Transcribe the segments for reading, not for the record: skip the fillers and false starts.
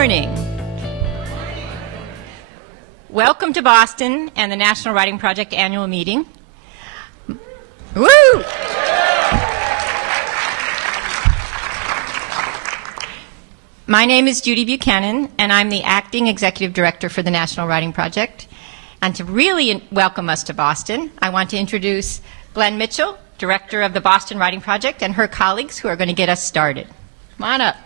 morning. Welcome to Boston and the National Writing Project annual meeting. Woo! My name is Judy Buchanan, and I'm the Acting Executive Director for the National Writing Project. And to really welcome us to Boston, I want to introduce Glenn Mitchell, Director of the Boston Writing Project, and her colleagues who are going to get us started. Come on up.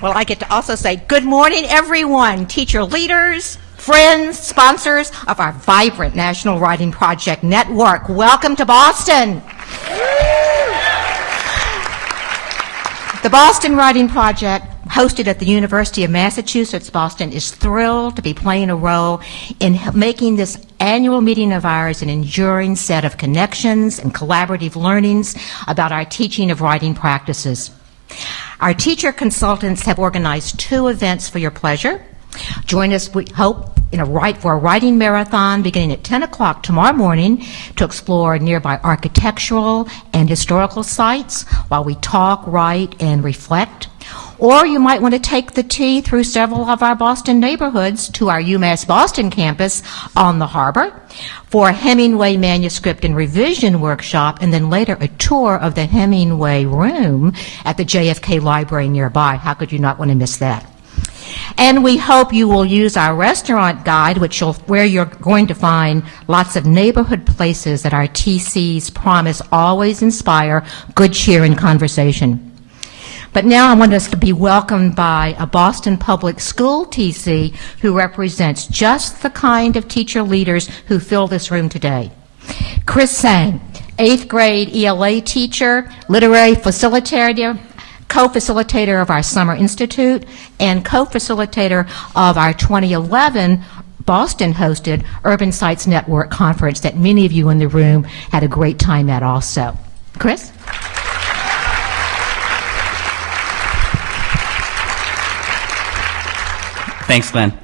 Well, I get to also say good morning, everyone, teacher leaders, friends, sponsors of our vibrant National Writing Project network. Welcome to Boston. The Boston Writing Project, hosted at the University of Massachusetts, Boston, is thrilled to be playing a role in making this annual meeting of ours an enduring set of connections and collaborative learnings about our teaching of writing practices. Our teacher consultants have organized 2 events for your pleasure. Join us, we hope, for a writing marathon beginning at 10 o'clock tomorrow morning to explore nearby architectural and historical sites while we talk, write, and reflect. Or you might want to take the T through several of our Boston neighborhoods to our UMass Boston campus on the harbor for a Hemingway manuscript and revision workshop, and then later a tour of the Hemingway room at the JFK Library nearby. How could you not want to miss that? And we hope you will use our restaurant guide, where you're going to find lots of neighborhood places that our TCs promise always inspire good cheer and conversation. But now I want us to be welcomed by a Boston Public School TC who represents just the kind of teacher leaders who fill this room today. Chris Sang, 8th grade ELA teacher, literary facilitator, co-facilitator of our Summer Institute, and co-facilitator of our 2011 Boston-hosted Urban Sites Network conference that many of you in the room had a great time at also. Chris? Thanks, Glenn.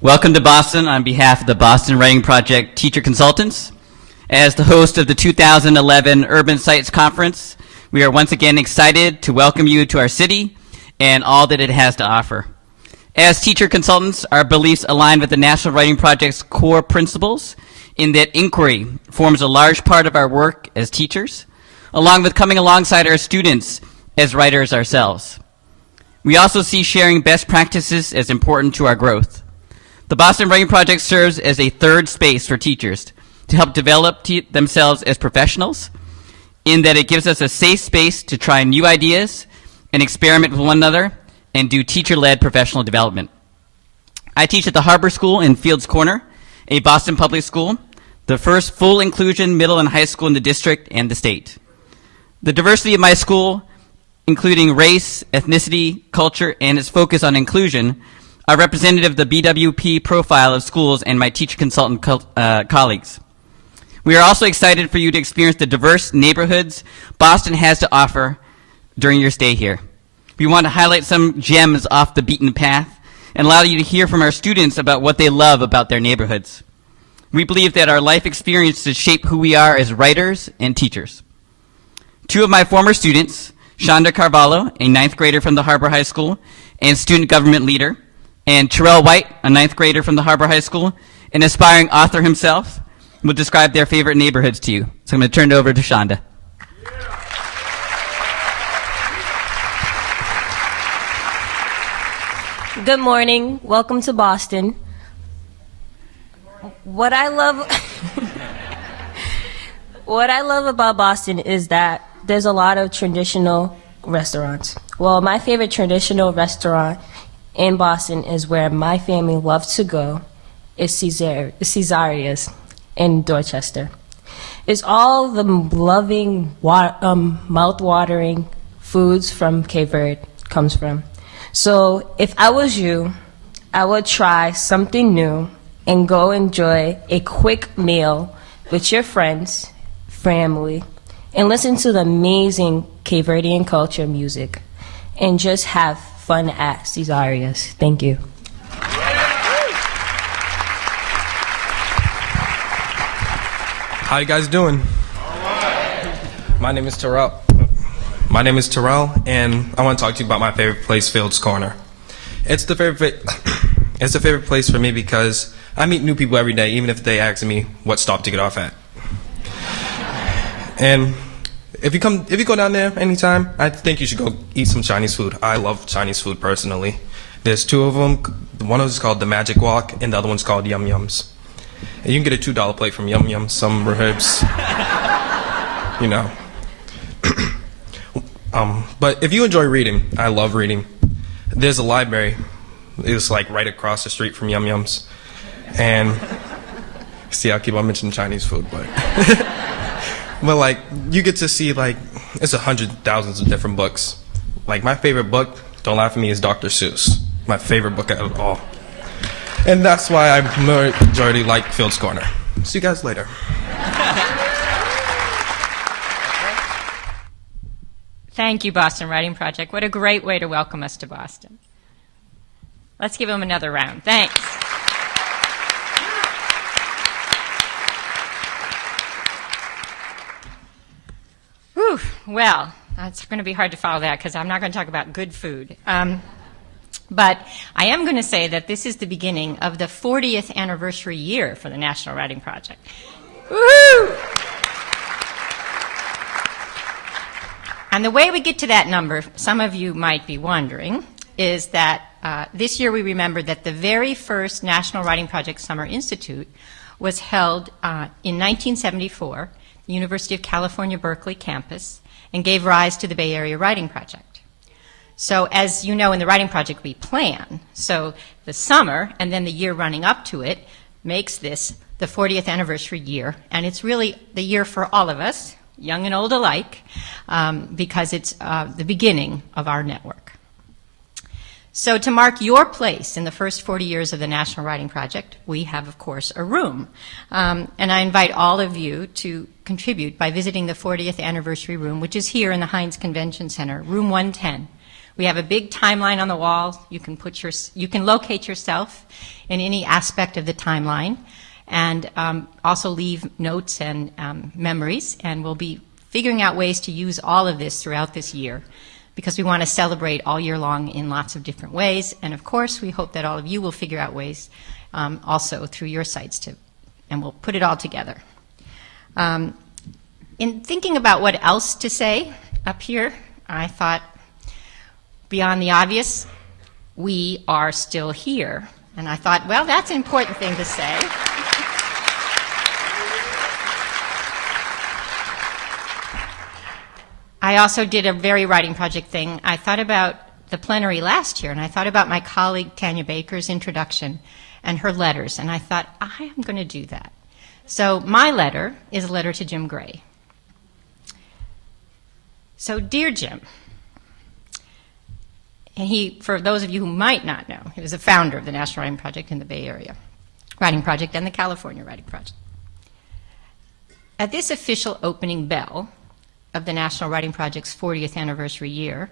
Welcome to Boston on behalf of the Boston Writing Project Teacher Consultants. As the host of the 2011 Urban Sites Conference, we are once again excited to welcome you to our city and all that it has to offer. As teacher consultants, our beliefs align with the National Writing Project's core principles in that inquiry forms a large part of our work as teachers, along with coming alongside our students as writers ourselves. We also see sharing best practices as important to our growth. The Boston Writing Project serves as a third space for teachers to help develop themselves as professionals, in that it gives us a safe space to try new ideas and experiment with one another and do teacher-led professional development. I teach at the Harbor School in Fields Corner, a Boston public school, the first full inclusion middle and high school in the district and the state. The diversity of my school, including race, ethnicity, culture, and its focus on inclusion, are representative of the BWP profile of schools and my teacher consultant colleagues. We are also excited for you to experience the diverse neighborhoods Boston has to offer during your stay here. We want to highlight some gems off the beaten path and allow you to hear from our students about what they love about their neighborhoods. We believe that our life experiences shape who we are as writers and teachers. 2 of my former students, Shonda Carvalho, a 9th grader from the Harbor High School and student government leader, and Terrell White, a 9th grader from the Harbor High School, an aspiring author himself, will describe their favorite neighborhoods to you. So I'm going to turn it over to Shonda. Good morning. Welcome to Boston. What I love about Boston is that there's a lot of traditional restaurants. Well, my favorite traditional restaurant in Boston is where my family loves to go. It's Caesaria's in Dorchester. It's all the loving, mouth-watering foods from Cape Verde comes from. So if I was you, I would try something new and go enjoy a quick meal with your friends, family, and listen to the amazing Cape Verdean culture music, and just have fun at Caesaria's. Thank you. How you guys doing? My name is Terrell. My name is Terrell, and I want to talk to you about my favorite place, Fields Corner. It's the favorite place for me because I meet new people every day, even if they ask me what stop to get off at. And if you go down there anytime, I think you should go eat some Chinese food. I love Chinese food personally. There's two of them. One of them is called the Magic Walk, and the other one's called Yum Yums. And you can get a $2 plate from Yum Yums, some ribs, you know. But if you enjoy reading, I love reading. There's a library. It's like right across the street from Yum Yums. And see, I keep on mentioning Chinese food, but but like you get to see like it's 100,000s of different books. Like my favorite book, don't laugh at me, is Dr. Seuss. My favorite book at all. And that's why I majority like Fields Corner. See you guys later. Thank you, Boston Writing Project. What a great way to welcome us to Boston. Let's give them another round. Thanks. Whew. Well, it's going to be hard to follow that because I'm not going to talk about good food. But I am going to say that this is the beginning of the 40th anniversary year for the National Writing Project. Woo-hoo! And the way we get to that number, some of you might be wondering, is that this year we remember that the very first National Writing Project Summer Institute was held in 1974 at the University of California, Berkeley campus, and gave rise to the Bay Area Writing Project. So as you know, in the Writing Project, we plan. So the summer and then the year running up to it makes this the 40th anniversary year, and it's really the year for all of us, young and old alike, because it's the beginning of our network. So to mark your place in the first 40 years of the National Writing Project, we have, of course, a room. And I invite all of you to contribute by visiting the 40th anniversary room, which is here in the Heinz Convention Center, room 110. We have a big timeline on the wall. You can locate yourself in any aspect of the timeline, and also leave notes and memories, and we'll be figuring out ways to use all of this throughout this year because we want to celebrate all year long in lots of different ways, and of course we hope that all of you will figure out ways also through your sites and we'll put it all together. In thinking about what else to say up here, I thought beyond the obvious, we are still here. And I thought, well, that's an important thing to say. I also did a very Writing Project thing. I thought about the plenary last year, and I thought about my colleague Tanya Baker's introduction and her letters, and I thought, I am going to do that. So my letter is a letter to Jim Gray. So, dear Jim, and he, for those of you who might not know, he was the founder of the National Writing Project in the Bay Area Writing Project and the California Writing Project. At this official opening bell of the National Writing Project's 40th anniversary year,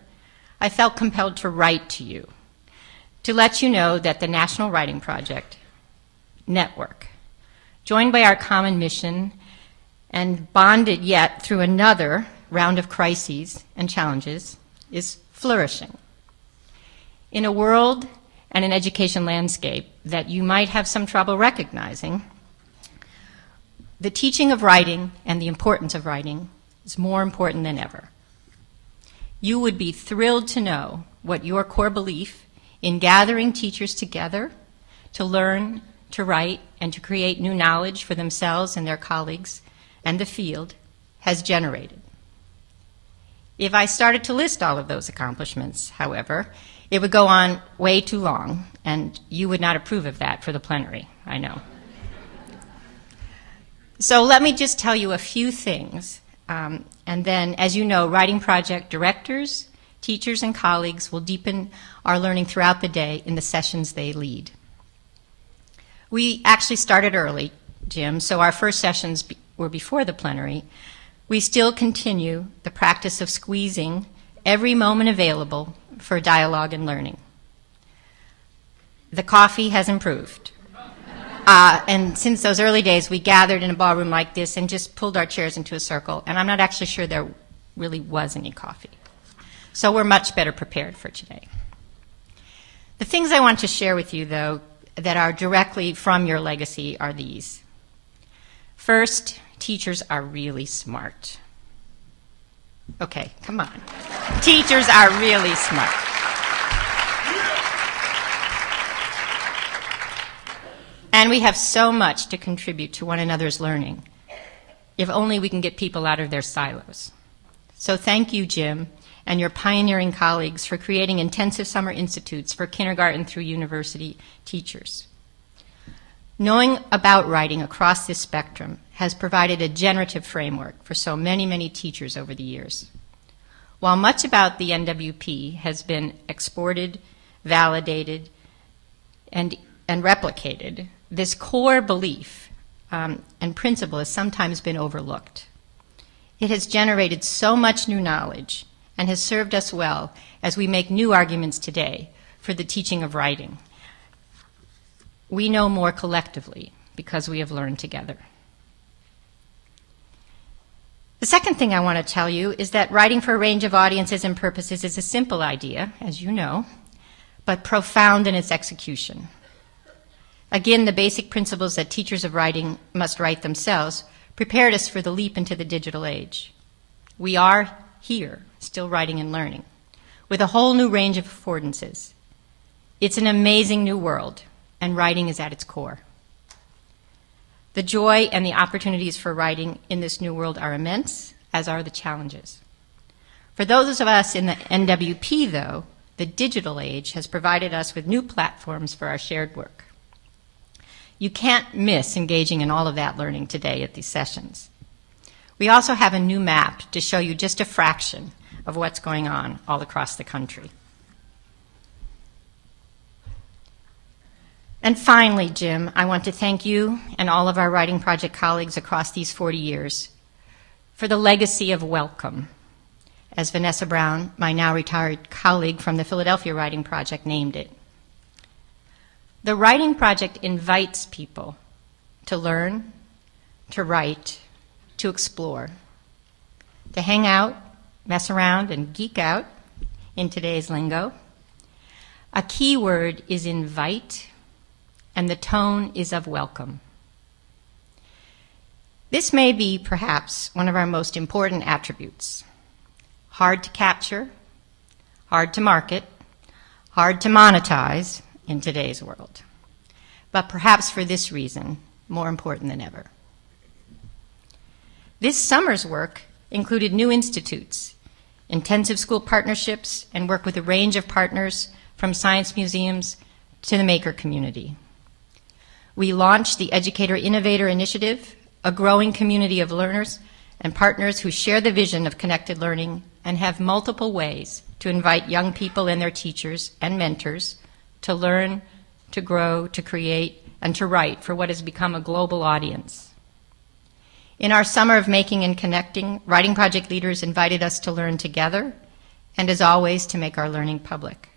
I felt compelled to write to you, to let you know that the National Writing Project network, joined by our common mission and bonded yet through another round of crises and challenges, is flourishing. In a world and an education landscape that you might have some trouble recognizing, the teaching of writing and the importance of writing is more important than ever. You would be thrilled to know what your core belief in gathering teachers together to learn, to write, and to create new knowledge for themselves and their colleagues and the field has generated. If I started to list all of those accomplishments, however, it would go on way too long, and you would not approve of that for the plenary, I know. So let me just tell you a few things, and then, as you know, Writing Project directors, teachers, and colleagues will deepen our learning throughout the day in the sessions they lead. We actually started early, Jim, so our first sessions were before the plenary. We still continue the practice of squeezing every moment available for dialogue and learning. The coffee has improved. And since those early days, we gathered in a ballroom like this and just pulled our chairs into a circle. And I'm not actually sure there really was any coffee. So we're much better prepared for today. The things I want to share with you, though, that are directly from your legacy are these. First, teachers are really smart. Okay, come on. Teachers are really smart. And we have so much to contribute to one another's learning, if only we can get people out of their silos. So thank you, Jim, and your pioneering colleagues for creating intensive summer institutes for kindergarten through university teachers. Knowing about writing across this spectrum has provided a generative framework for so many, many teachers over the years. While much about the NWP has been exported, validated, and replicated, this core belief and principle has sometimes been overlooked. It has generated so much new knowledge and has served us well as we make new arguments today for the teaching of writing. We know more collectively because we have learned together. The second thing I want to tell you is that writing for a range of audiences and purposes is a simple idea, as you know, but profound in its execution. Again, the basic principles that teachers of writing must write themselves prepared us for the leap into the digital age. We are here, still writing and learning, with a whole new range of affordances. It's an amazing new world, and writing is at its core. The joy and the opportunities for writing in this new world are immense, as are the challenges. For those of us in the NWP, though, the digital age has provided us with new platforms for our shared work. You can't miss engaging in all of that learning today at these sessions. We also have a new map to show you just a fraction of what's going on all across the country. And finally, Jim, I want to thank you and all of our Writing Project colleagues across these 40 years for the legacy of welcome, as Vanessa Brown, my now retired colleague from the Philadelphia Writing Project, named it. The Writing Project invites people to learn, to write, to explore, to hang out, mess around, and geek out in today's lingo. A key word is invite, and the tone is of welcome. This may be perhaps one of our most important attributes. Hard to capture, hard to market, hard to monetize in today's world, but perhaps for this reason, more important than ever. This summer's work included new institutes, intensive school partnerships, and work with a range of partners from science museums to the maker community. We launched the Educator Innovator Initiative, a growing community of learners and partners who share the vision of connected learning and have multiple ways to invite young people and their teachers and mentors to learn, to grow, to create, and to write for what has become a global audience. In our summer of making and connecting, Writing Project leaders invited us to learn together, and as always, to make our learning public.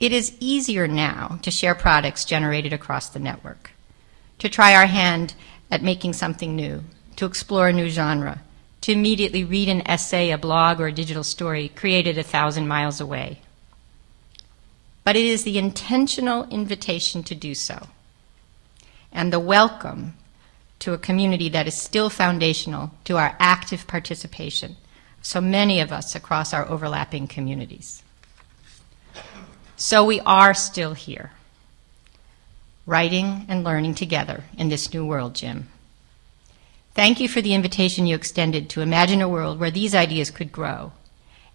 It is easier now to share products generated across the network, to try our hand at making something new, to explore a new genre, to immediately read an essay, a blog, or a digital story created 1,000 miles away. But it is the intentional invitation to do so, and the welcome to a community that is still foundational to our active participation, so many of us across our overlapping communities. So we are still here, writing and learning together in this new world, Jim. Thank you for the invitation you extended to imagine a world where these ideas could grow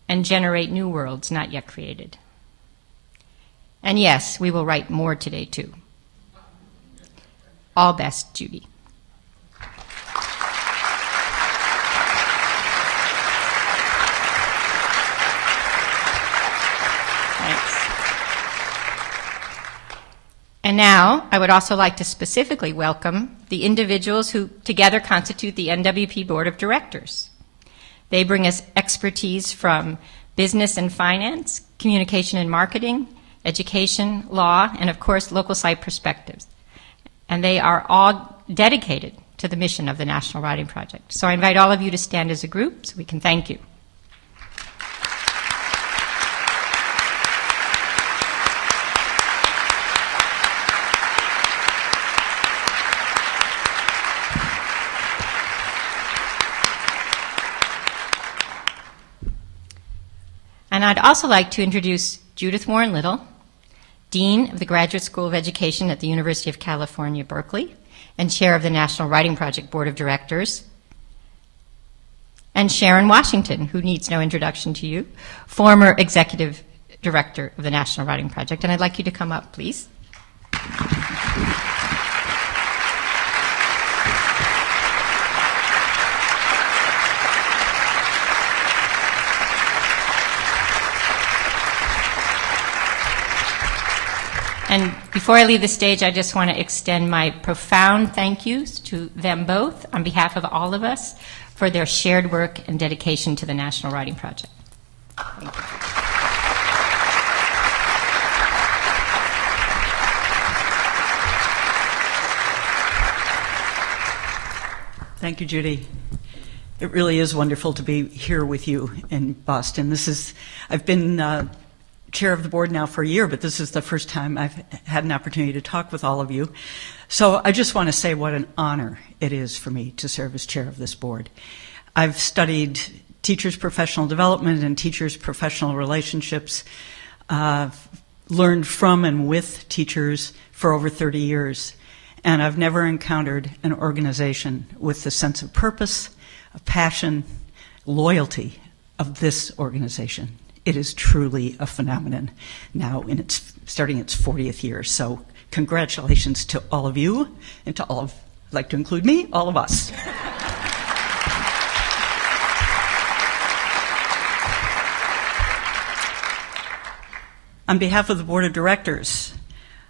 and generate new worlds not yet created. And yes, we will write more today, too. All best, Judy. And now, I would also like to specifically welcome the individuals who together constitute the NWP Board of Directors. They bring us expertise from business and finance, communication and marketing, education, law, and of course, local site perspectives. And they are all dedicated to the mission of the National Writing Project. So I invite all of you to stand as a group so we can thank you. And I'd also like to introduce Judith Warren Little, Dean of the Graduate School of Education at the University of California, Berkeley, and Chair of the National Writing Project Board of Directors, and Sharon Washington, who needs no introduction to you, former Executive Director of the National Writing Project. And I'd like you to come up, please. And before I leave the stage, I just want to extend my profound thank yous to them both on behalf of all of us for their shared work and dedication to the National Writing Project. Thank you. Thank you, Judy. It really is wonderful to be here with you in Boston. I've been chair of the board now for a year, but this is the first time I've had an opportunity to talk with all of you. So I just want to say what an honor it is for me to serve as chair of this board. I've studied teachers' professional development and teachers' professional relationships, learned from and with teachers for over 30 years, and I've never encountered an organization with the sense of purpose, of passion, loyalty of this organization. It is truly a phenomenon now in starting its 40th year. So congratulations to all of you and to all of, I'd like to include me, all of us. On behalf of the Board of Directors,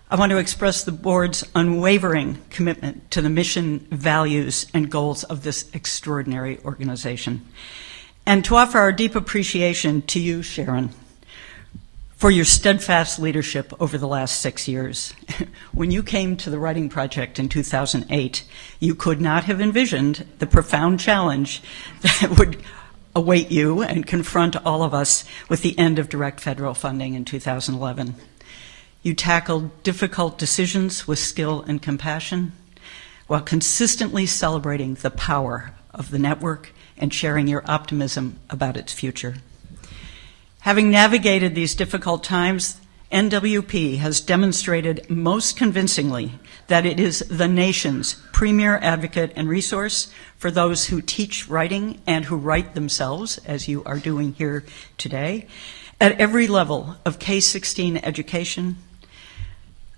I want to express the board's unwavering commitment to the mission, values, and goals of this extraordinary organization, and to offer our deep appreciation to you, Sharon, for your steadfast leadership over the last 6 years. When you came to the Writing Project in 2008, you could not have envisioned the profound challenge that would await you and confront all of us with the end of direct federal funding in 2011. You tackled difficult decisions with skill and compassion, while consistently celebrating the power of the network and sharing your optimism about its future. Having navigated these difficult times, NWP has demonstrated most convincingly that it is the nation's premier advocate and resource for those who teach writing and who write themselves, as you are doing here today, at every level of K-16 education,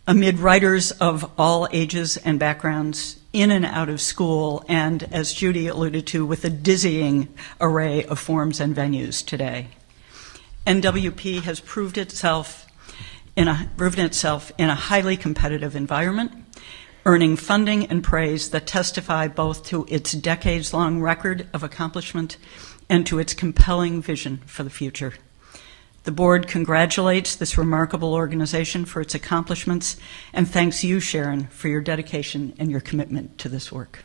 amid writers of all ages and backgrounds, in and out of school, and, as Judy alluded to, with a dizzying array of forms and venues today. NWP has proven itself in a highly competitive environment, earning funding and praise that testify both to its decades-long record of accomplishment and to its compelling vision for the future. The board congratulates this remarkable organization for its accomplishments and thanks you, Sharon, for your dedication and your commitment to this work.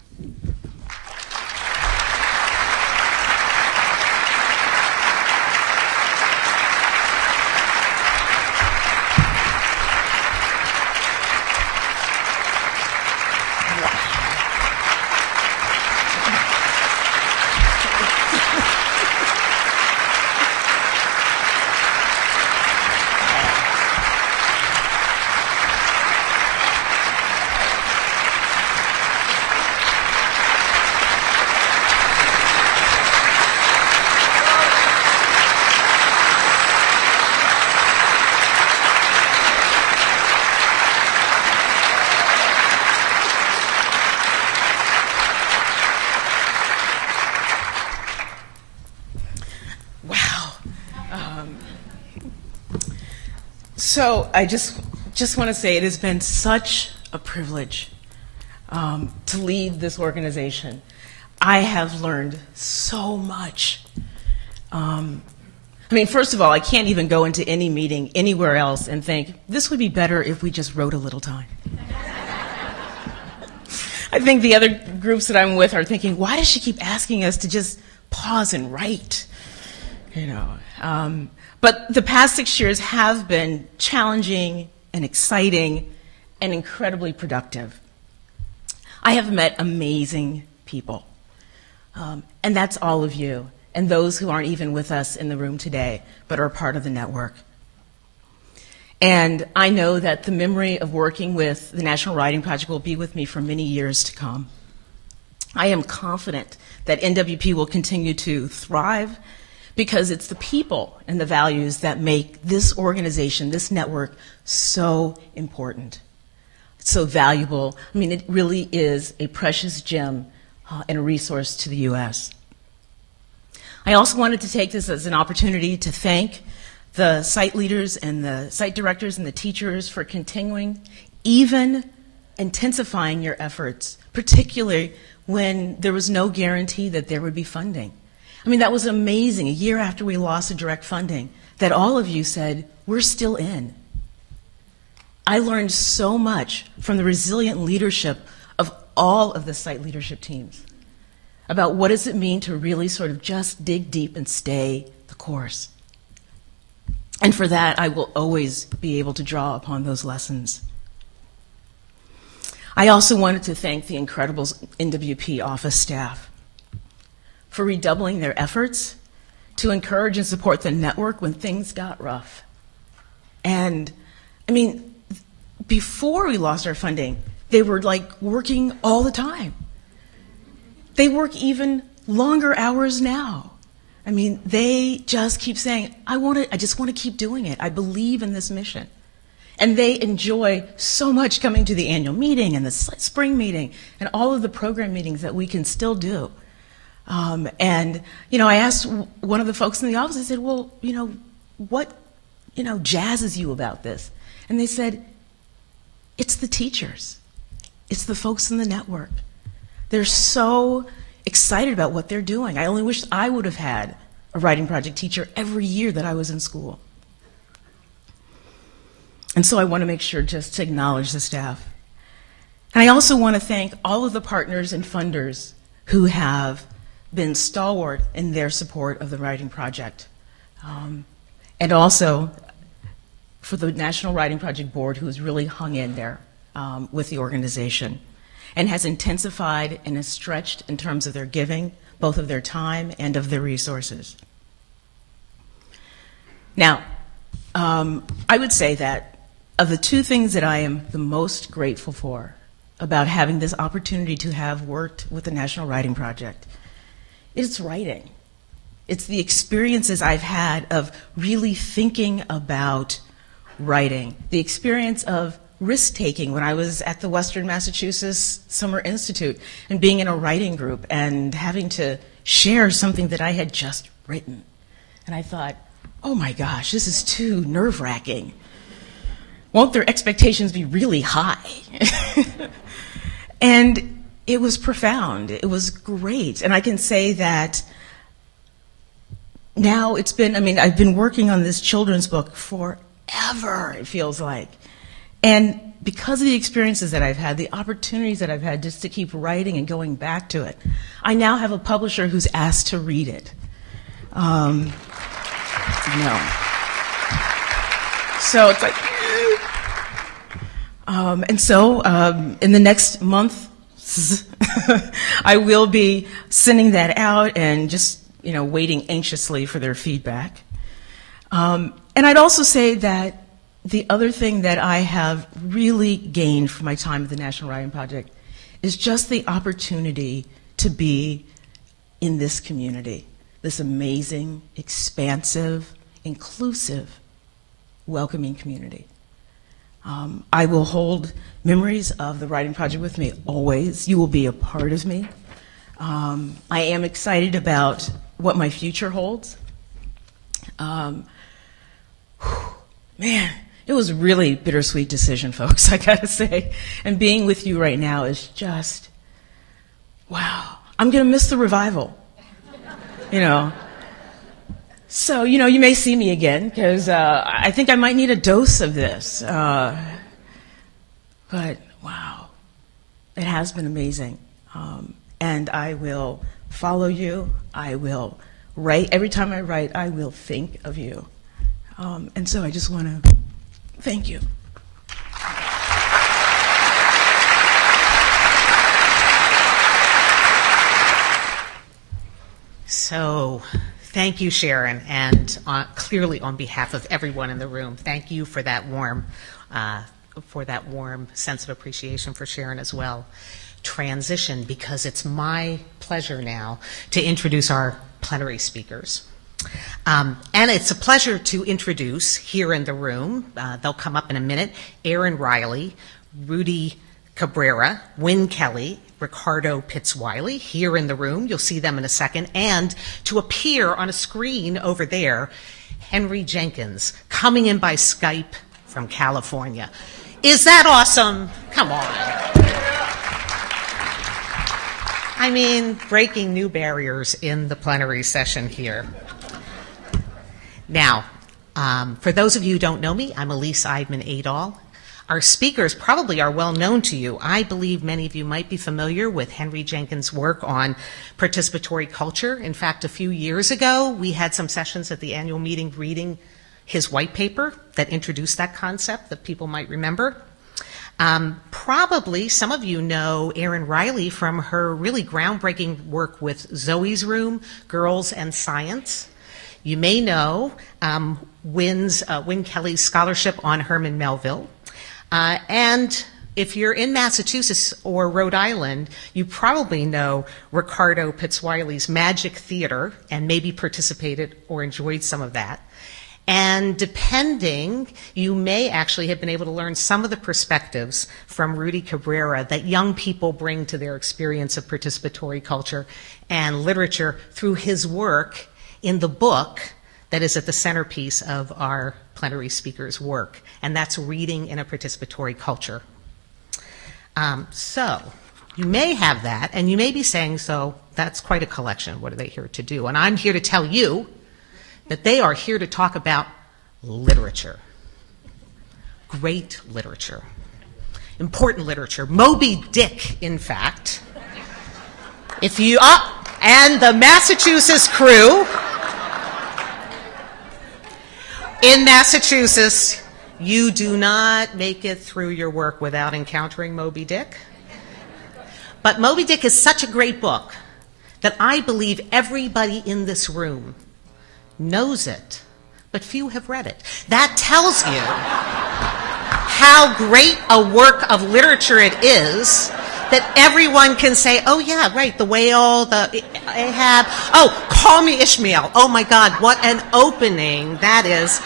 So I just want to say it has been such a privilege to lead this organization. I have learned so much. First of all, I can't even go into any meeting anywhere else and think, this would be better if we just wrote a little time. I think the other groups that I'm with are thinking, why does she keep asking us to just pause and write? You know, but the past 6 years have been challenging and exciting and incredibly productive. I have met amazing people, and that's all of you, and those who aren't even with us in the room today, but are part of the network. And I know that the memory of working with the National Writing Project will be with me for many years to come. I am confident that NWP will continue to thrive because it's the people and the values that make this organization, this network, so important, so valuable. I mean, it really is a precious gem and a resource to the U.S. I also wanted to take this as an opportunity to thank the site leaders and the site directors and the teachers for continuing, even intensifying your efforts, particularly when there was no guarantee that there would be funding. I mean, that was amazing, a year after we lost the direct funding, that all of you said, we're still in. I learned so much from the resilient leadership of all of the site leadership teams about what does it mean to really sort of just dig deep and stay the course. And for that, I will always be able to draw upon those lessons. I also wanted to thank the incredible NWP office staff for redoubling their efforts to encourage and support the network when things got rough. And, I mean, before we lost our funding, they were like working all the time. They work even longer hours now. I mean, they just keep saying, I just want to keep doing it. I believe in this mission. And they enjoy so much coming to the annual meeting and the spring meeting and all of the program meetings that we can still do. And, you know, I asked one of the folks in the office, I said, well, you know, what, you know, jazzes you about this? And they said, it's the teachers. It's the folks in the network. They're so excited about what they're doing. I only wish I would have had a writing project teacher every year that I was in school. And so I want to make sure just to acknowledge the staff. And I also want to thank all of the partners and funders who have been stalwart in their support of the writing project. And also for the National Writing Project Board, who has really hung in there with the organization and has intensified and has stretched in terms of their giving, both of their time and of their resources. Now, I would say that of the two things that I am the most grateful for about having this opportunity to have worked with the National Writing Project, it's writing. It's the experiences I've had of really thinking about writing, the experience of risk-taking when I was at the Western Massachusetts Summer Institute and being in a writing group and having to share something that I had just written. And I thought, oh my gosh, this is too nerve-wracking. Won't their expectations be really high? And it was profound. It was great. And I can say that now it's been, I mean, I've been working on this children's book forever, it feels like. And because of the experiences that I've had, the opportunities that I've had just to keep writing and going back to it, I now have a publisher who's asked to read it. No. So it's like, and so in the next month, I will be sending that out and just, you know, waiting anxiously for their feedback. And I'd also say that the other thing that I have really gained from my time at the National Writing Project is just the opportunity to be in this community, this amazing, expansive, inclusive, welcoming community. I will hold memories of the Writing Project with me always. You will be a part of me. I am excited about what my future holds. Man, it was a really bittersweet decision, folks, I gotta say. And being with you right now is just, wow. I'm gonna miss the revival, you know. So, you know, you may see me again, because I think I might need a dose of this. But, wow. It has been amazing. And I will follow you. I will write. Every time I write, I will think of you. And so I just want to thank you. So, thank you, Sharon, and clearly on behalf of everyone in the room, thank you for that warm sense of appreciation for Sharon as well. Transition, because it's my pleasure now to introduce our plenary speakers. And it's a pleasure to introduce here in the room, they'll come up in a minute, Erin Riley, Rudy Cabrera, Wynn Kelly, Ricardo Pitts-Wiley here in the room. You'll see them in a second. And to appear on a screen over there, Henry Jenkins, coming in by Skype from California. Is that awesome? Come on. I mean, breaking new barriers in the plenary session here. Now, for those of you who don't know me, I'm Elise Eidman-Adol. Our speakers probably are well known to you. I believe many of you might be familiar with Henry Jenkins' work on participatory culture. In fact, a few years ago, we had some sessions at the annual meeting reading his white paper that introduced that concept that people might remember. Probably some of you know Erin Riley from her really groundbreaking work with Zoe's Room, Girls and Science. You may know Wynn Kelly's scholarship on Herman Melville. And if you're in Massachusetts or Rhode Island, you probably know Ricardo Pitts-Wiley's Magic Theater and maybe participated or enjoyed some of that. And depending, you may actually have been able to learn some of the perspectives from Rudy Cabrera that young people bring to their experience of participatory culture and literature through his work in the book that is at the centerpiece of our plenary speakers' work, and that's Reading in a Participatory Culture. So you may have that, and you may be saying, so that's quite a collection. What are they here to do? And I'm here to tell you that they are here to talk about literature. Great literature. Important literature. Moby-Dick, in fact. And the Massachusetts crew. In Massachusetts, you do not make it through your work without encountering Moby-Dick. But Moby-Dick is such a great book that I believe everybody in this room knows it, but few have read it. That tells you how great a work of literature it is that everyone can say, oh yeah, right, the whale, the Ahab, oh, Call Me Ishmael, oh my God, what an opening that is.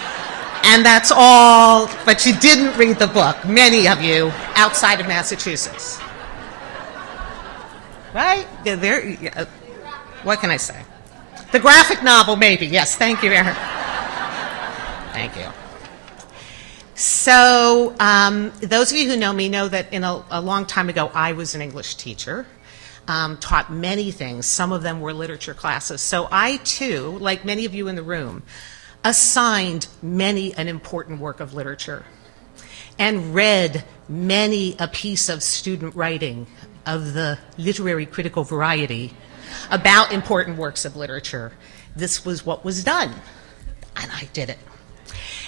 And that's all, but you didn't read the book, many of you, outside of Massachusetts. Right? What can I say? The graphic novel, maybe. Yes, thank you, Erin. Thank you. So those of you who know me know that a long time ago, I was an English teacher, taught many things. Some of them were literature classes. So I, too, like many of you in the room, assigned many an important work of literature and read many a piece of student writing of the literary critical variety about important works of literature. This was what was done, and I did it.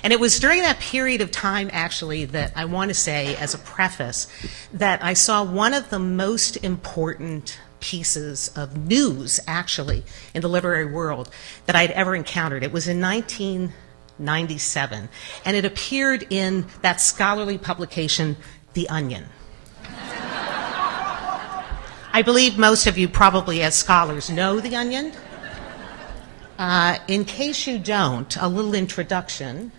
And it was during that period of time, actually, that I want to say as a preface that I saw one of the most important pieces of news, actually, in the literary world that I'd ever encountered. It was in 1997, and it appeared in that scholarly publication, The Onion. I believe most of you probably as scholars know The Onion. In case you don't, a little introduction.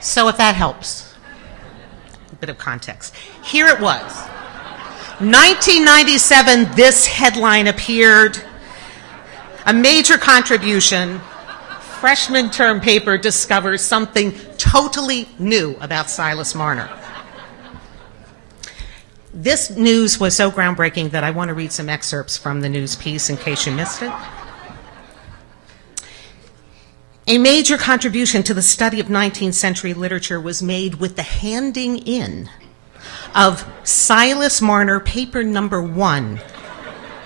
So if that helps, a bit of context. Here it was. 1997, this headline appeared. A major contribution, freshman term paper discovers something totally new about Silas Marner. This news was so groundbreaking that I want to read some excerpts from the news piece in case you missed it. A major contribution to the study of 19th century literature was made with the handing in of Silas Marner paper number 1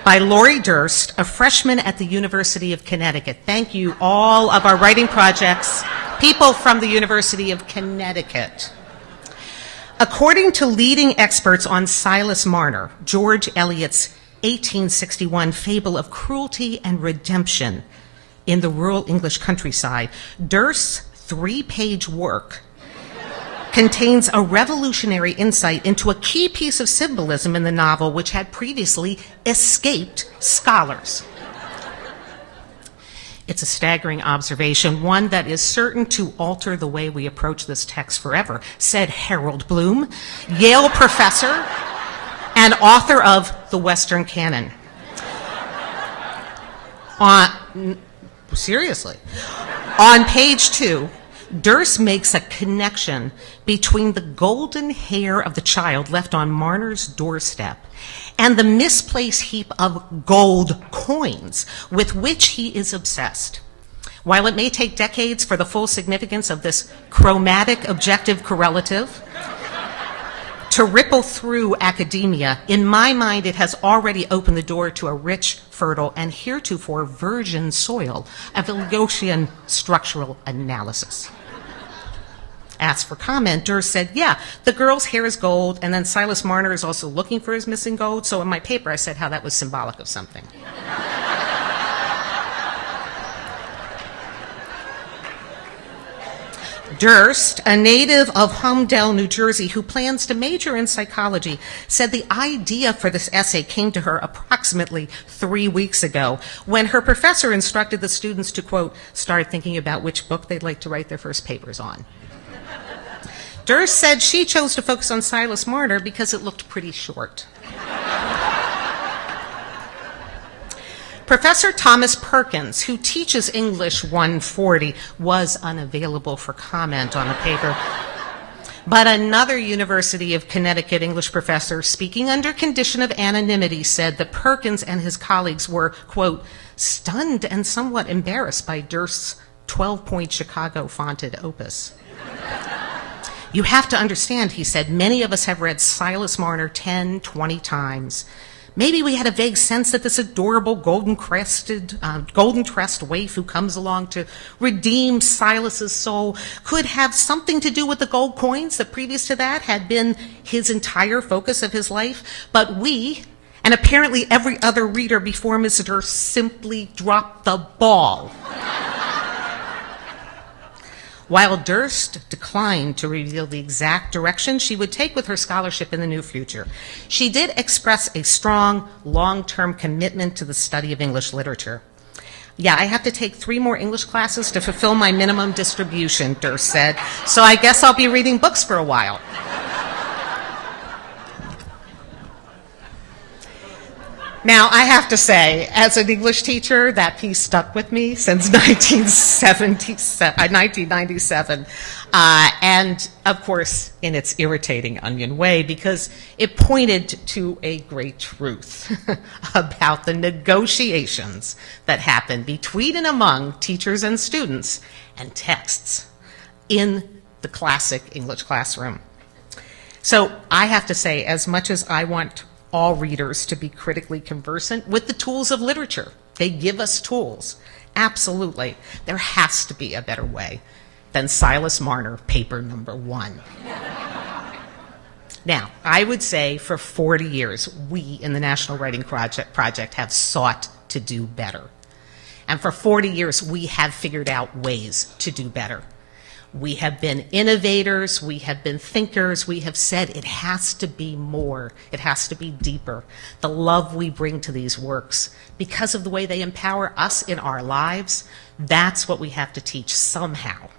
by Lori Durst, a freshman at the University of Connecticut. Thank you, all of our writing projects, people from the University of Connecticut. According to leading experts on Silas Marner, George Eliot's 1861 fable of cruelty and redemption in the rural English countryside, Durst's 3-page work contains a revolutionary insight into a key piece of symbolism in the novel which had previously escaped scholars. It's a staggering observation, one that is certain to alter the way we approach this text forever, said Harold Bloom, Yale professor and author of The Western Canon. Seriously. On page 2, Durst makes a connection between the golden hair of the child left on Marner's doorstep and the misplaced heap of gold coins with which he is obsessed. While it may take decades for the full significance of this chromatic objective correlative to ripple through academia, in my mind it has already opened the door to a rich, fertile, and heretofore virgin soil of Eliottian structural analysis. Asked for comment, Durst said, yeah, the girl's hair is gold, and then Silas Marner is also looking for his missing gold, so in my paper I said how that was symbolic of something. Durst, a native of Humdale, New Jersey, who plans to major in psychology, said the idea for this essay came to her approximately 3 weeks ago when her professor instructed the students to, quote, start thinking about which book they'd like to write their first papers on. Durst said she chose to focus on Silas Marner because it looked pretty short. Professor Thomas Perkins, who teaches English 140, was unavailable for comment on the paper. But another University of Connecticut English professor, speaking under condition of anonymity, said that Perkins and his colleagues were, quote, stunned and somewhat embarrassed by Durst's 12-point Chicago fonted opus. You have to understand, he said, many of us have read Silas Marner 10, 20 times. Maybe we had a vague sense that this adorable golden-tressed waif who comes along to redeem Silas's soul could have something to do with the gold coins that previous to that had been his entire focus of his life. But we, and apparently every other reader before Mr. Durst, simply dropped the ball. While Durst declined to reveal the exact direction she would take with her scholarship in the near future, she did express a strong, long-term commitment to the study of English literature. Yeah, I have to take 3 more English classes to fulfill my minimum distribution, Durst said, so I guess I'll be reading books for a while. Now, I have to say, as an English teacher, that piece stuck with me since 1997, and, of course, in its irritating onion way, because it pointed to a great truth about the negotiations that happen between and among teachers and students and texts in the classic English classroom. So I have to say, as much as I want all readers to be critically conversant with the tools of literature. They give us tools. Absolutely. There has to be a better way than Silas Marner, paper number 1. Now, I would say for 40 years, we in the National Writing Project have sought to do better. And for 40 years, we have figured out ways to do better. We have been innovators, we have been thinkers, we have said it has to be more, it has to be deeper. The love we bring to these works, because of the way they empower us in our lives, that's what we have to teach somehow.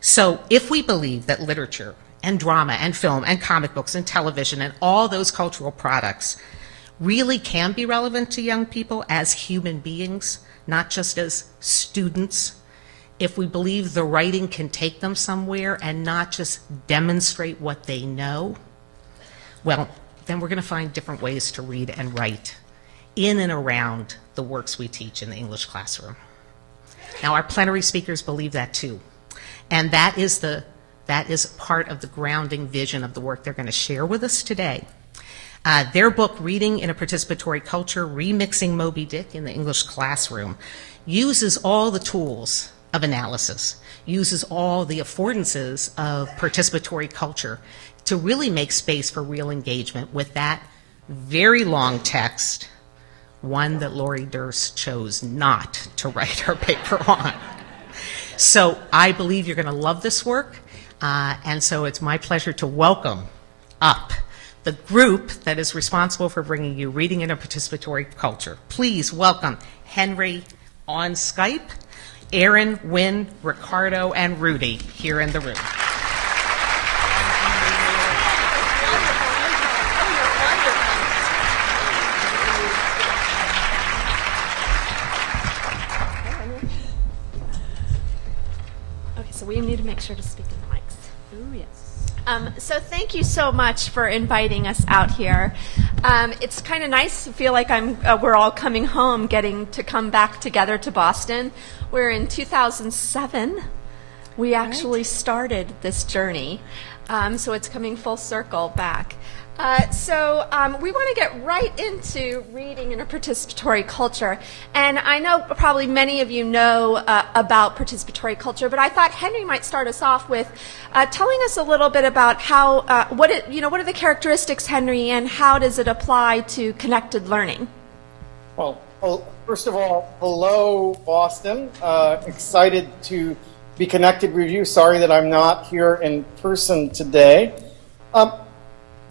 So if we believe that literature and drama and film and comic books and television and all those cultural products really can be relevant to young people as human beings, not just as students, if we believe the writing can take them somewhere and not just demonstrate what they know, well, then we're going to find different ways to read and write in and around the works we teach in the English classroom. Now, our plenary speakers believe that too. And that is part of the grounding vision of the work they're going to share with us today. Their book, Reading in a Participatory Culture, Remixing Moby-Dick in the English Classroom, uses all the tools of analysis, uses all the affordances of participatory culture to really make space for real engagement with that very long text, one that Lori Durst chose not to write her paper on. So I believe you're going to love this work, and so it's my pleasure to welcome up the group that is responsible for bringing you Reading in a Participatory Culture. Please welcome Henry on Skype, Aaron, Wynn, Ricardo, and Rudy here in the room. Okay, so we need to make sure to speak in the mics. Ooh, yes. So thank you so much for inviting us out here. It's kind of nice to feel like we're all coming home, getting to come back together to Boston. We're in 2007. We actually started this journey, so it's coming full circle back. So we want to get right into reading in a participatory culture. And I know probably many of you know about participatory culture, but I thought Henry might start us off with telling us a little bit about how, what are the characteristics, Henry, and how does it apply to connected learning? Well, first of all, hello, Boston. Excited to be connected with you. Sorry that I'm not here in person today.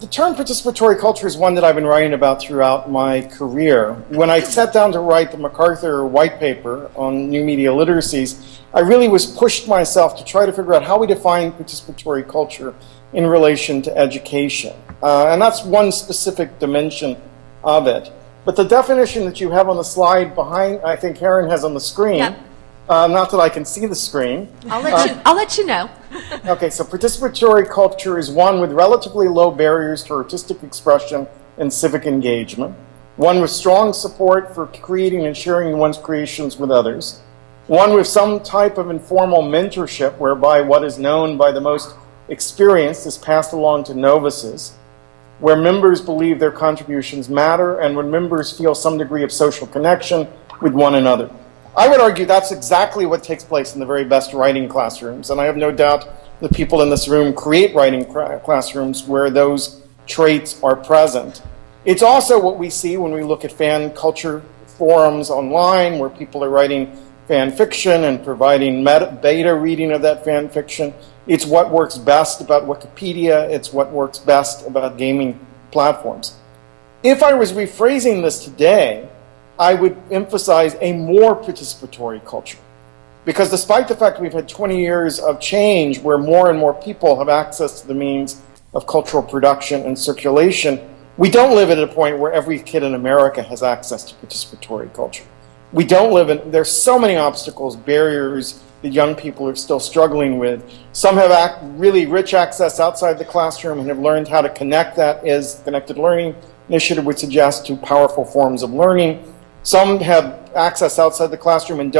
The term participatory culture is one that I've been writing about throughout my career. When I sat down to write the MacArthur white paper on new media literacies, I really was pushed myself to try to figure out how we define participatory culture in relation to education. And that's one specific dimension of it. But the definition that you have on the slide behind, I think Karen has on the screen, Yep. Not that I can see the screen. I'll let you know. Okay, so participatory culture is one with relatively low barriers to artistic expression and civic engagement, one with strong support for creating and sharing one's creations with others, one with some type of informal mentorship whereby what is known by the most experienced is passed along to novices, where members believe their contributions matter and when members feel some degree of social connection with one another. I would argue that's exactly what takes place in the very best writing classrooms, and I have no doubt the people in this room create writing classrooms where those traits are present. It's also what we see when we look at fan culture forums online where people are writing fan fiction and providing beta reading of that fan fiction. It's what works best about Wikipedia. It's what works best about gaming platforms. If I was rephrasing this today, I would emphasize a more participatory culture. Because despite the fact we've had 20 years of change where more and more people have access to the means of cultural production and circulation, we don't live at a point where every kid in America has access to participatory culture. We don't live in, there's so many obstacles, barriers that young people are still struggling with. Some have really rich access outside the classroom and have learned how to connect that, as the Connected Learning Initiative would suggest, to powerful forms of learning. Some have access outside the classroom and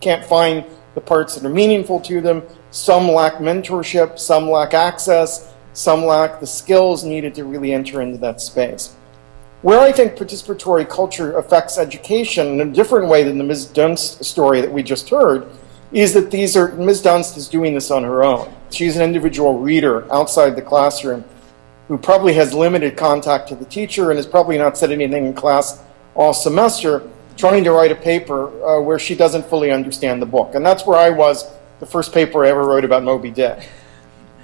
can't find the parts that are meaningful to them. Some lack mentorship, some lack access, some lack the skills needed to really enter into that space. Where I think participatory culture affects education in a different way than the Ms. Dunst story that we just heard is that Ms. Dunst is doing this on her own. She's an individual reader outside the classroom who probably has limited contact to the teacher and has probably not said anything in class all semester, trying to write a paper where she doesn't fully understand the book. And that's where I was the first paper I ever wrote about Moby-Dick.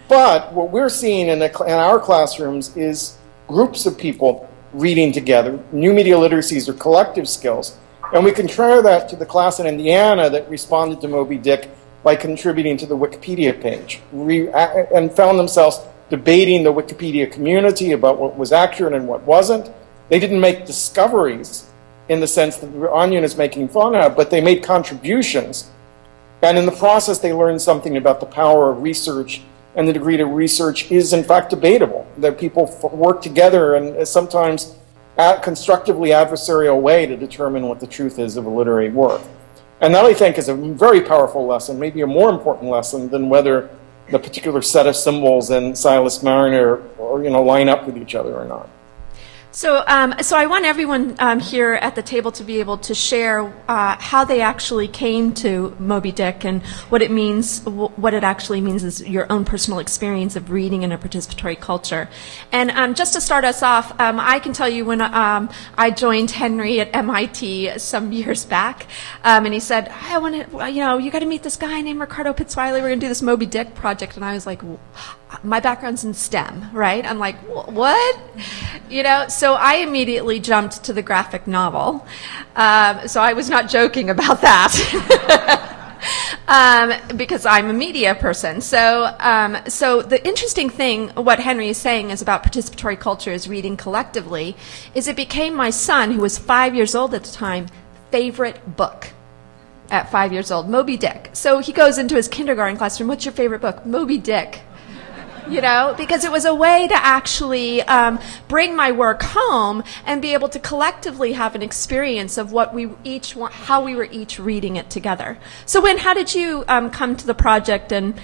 But what we're seeing in our classrooms is groups of people reading together. New media literacies are collective skills. And we can compare that to the class in Indiana that responded to Moby-Dick by contributing to the Wikipedia page and found themselves debating the Wikipedia community about what was accurate and what wasn't. They didn't make discoveries in the sense that the Onion is making fun of, but they made contributions. And in the process, they learned something about the power of research and the degree to research is in fact debatable, that people work together and sometimes constructively adversarial way to determine what the truth is of a literary work. And that, I think, is a very powerful lesson, maybe a more important lesson than whether the particular set of symbols in Silas Mariner or, line up with each other or not. So I want everyone here at the table to be able to share how they actually came to Moby-Dick and what it means, what it actually means is your own personal experience of reading in a participatory culture. And just to start us off, I can tell you when I joined Henry at MIT some years back, and he said, I want to, you got to meet this guy named Ricardo Pizzwiley. We're going to do this Moby-Dick project. And I was like, my background's in STEM, right? I'm like, what? So I immediately jumped to the graphic novel. So I was not joking about that. Because I'm a media person. So the interesting thing, what Henry is saying is about participatory culture is reading collectively, is it became my son, who was 5 years old at the time, favorite book. At 5 years old, Moby-Dick. So he goes into his kindergarten classroom, what's your favorite book? Moby-Dick. Because it was a way to actually bring my work home and be able to collectively have an experience of how we were each reading it together. So how did you come to the project and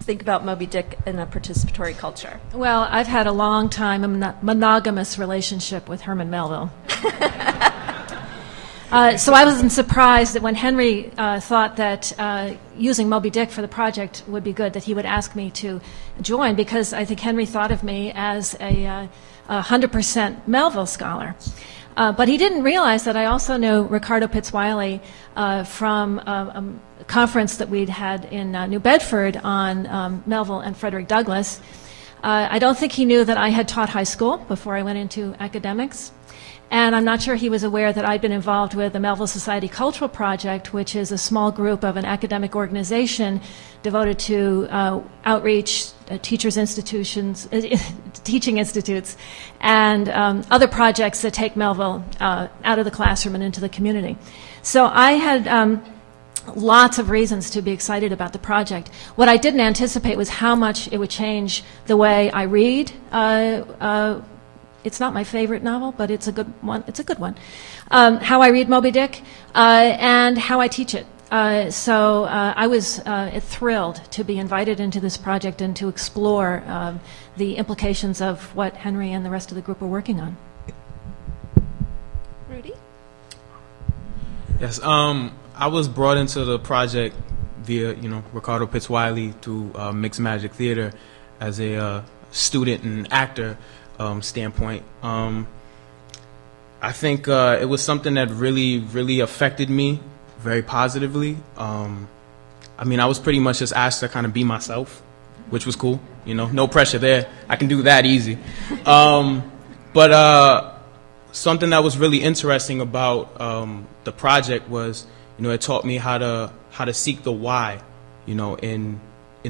think about Moby-Dick in a participatory culture? Well, I've had a long time monogamous relationship with Herman Melville. So I wasn't surprised that when Henry thought that using Moby-Dick for the project would be good, that he would ask me to join, because I think Henry thought of me as a 100% Melville scholar. But he didn't realize that I also knew Ricardo Pizzwiley from a conference that we'd had in New Bedford on Melville and Frederick Douglass. I don't think he knew that I had taught high school before I went into academics. And I'm not sure he was aware that I'd been involved with the Melville Society Cultural Project, which is a small group of an academic organization devoted to outreach, teaching institutes, and other projects that take Melville out of the classroom and into the community. So I had lots of reasons to be excited about the project. What I didn't anticipate was how much it would change the way I read. It's not my favorite novel, but it's a good one. It's a good one. How I read Moby-Dick and how I teach it. So I was thrilled to be invited into this project and to explore the implications of what Henry and the rest of the group are working on. Rudy? Yes, I was brought into the project via, Ricardo Pizzwiley through Mixed Magic Theater as a student and actor standpoint. I think it was something that really, really affected me very positively. I was pretty much just asked to kind of be myself, which was cool. No pressure there. I can do that easy. But something that was really interesting about the project was, it taught me how to seek the why, in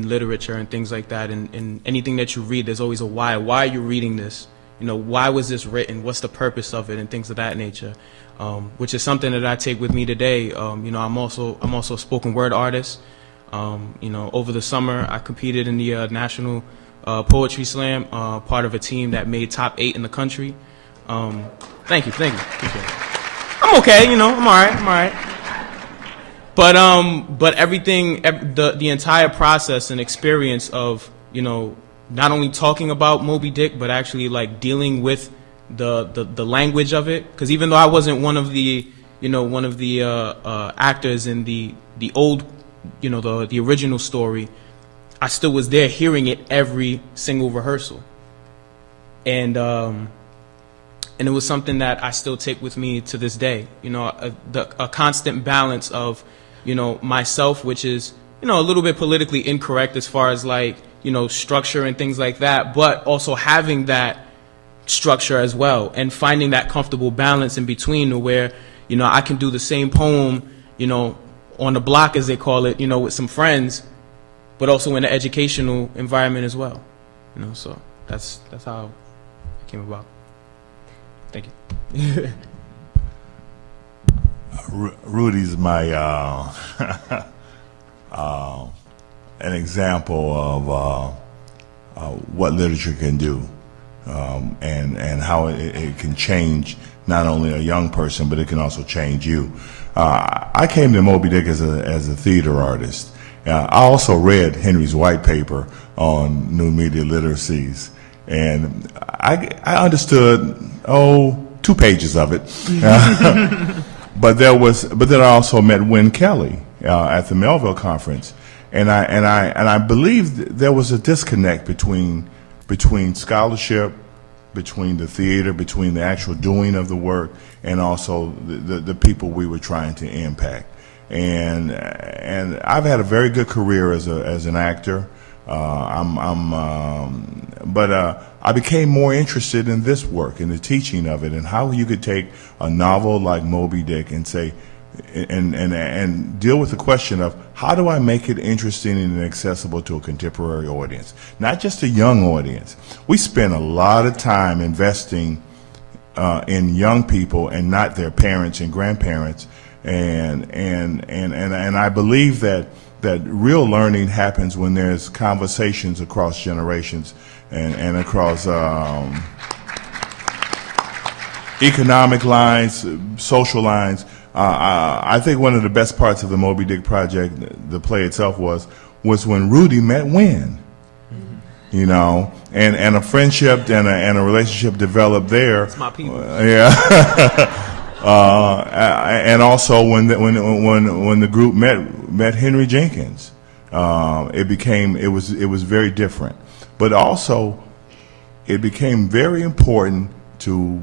literature and things like that. And anything that you read, there's always a why. Why are you reading this? Why was this written? What's the purpose of it? And things of that nature, which is something that I take with me today. I'm also a spoken word artist. Over the summer, I competed in the National Poetry Slam, part of a team that made top 8 in the country. Thank you. Appreciate it. I'm okay, I'm all right. But everything, the entire process and experience of, not only talking about Moby-Dick, but actually like dealing with the language of it. Because even though I wasn't one of the actors in the old, the original story, I still was there hearing it every single rehearsal. And it was something that I still take with me to this day. A constant balance of, myself, which is, a little bit politically incorrect as far as like, structure and things like that, but also having that structure as well and finding that comfortable balance in between to where, I can do the same poem, on the block, as they call it, with some friends, but also in an educational environment as well. So that's how it came about. Thank you. Rudy's my an example of what literature can do, and how it can change not only a young person, but it can also change you. I came to Moby-Dick as a theater artist. I also read Henry's white paper on new media literacies, and I understood 2 pages of it. But then I also met Wynn Kelly at the Melville conference, and I believe there was a disconnect between scholarship, between the theater, between the actual doing of the work, and also the people we were trying to impact. And I've had a very good career as an actor. But I became more interested in this work, in the teaching of it, and how you could take a novel like Moby-Dick and say, and deal with the question of how do I make it interesting and accessible to a contemporary audience, not just a young audience. We spend a lot of time investing in young people and not their parents and grandparents, and I believe that real learning happens when there's conversations across generations and across economic lines, social lines. I think one of the best parts of the Moby-Dick project, the play itself, was when Rudy met Wynn. You know, and a friendship and a relationship developed there. It's my people. And also when the group met Henry Jenkins, it was very different. But also, it became very important to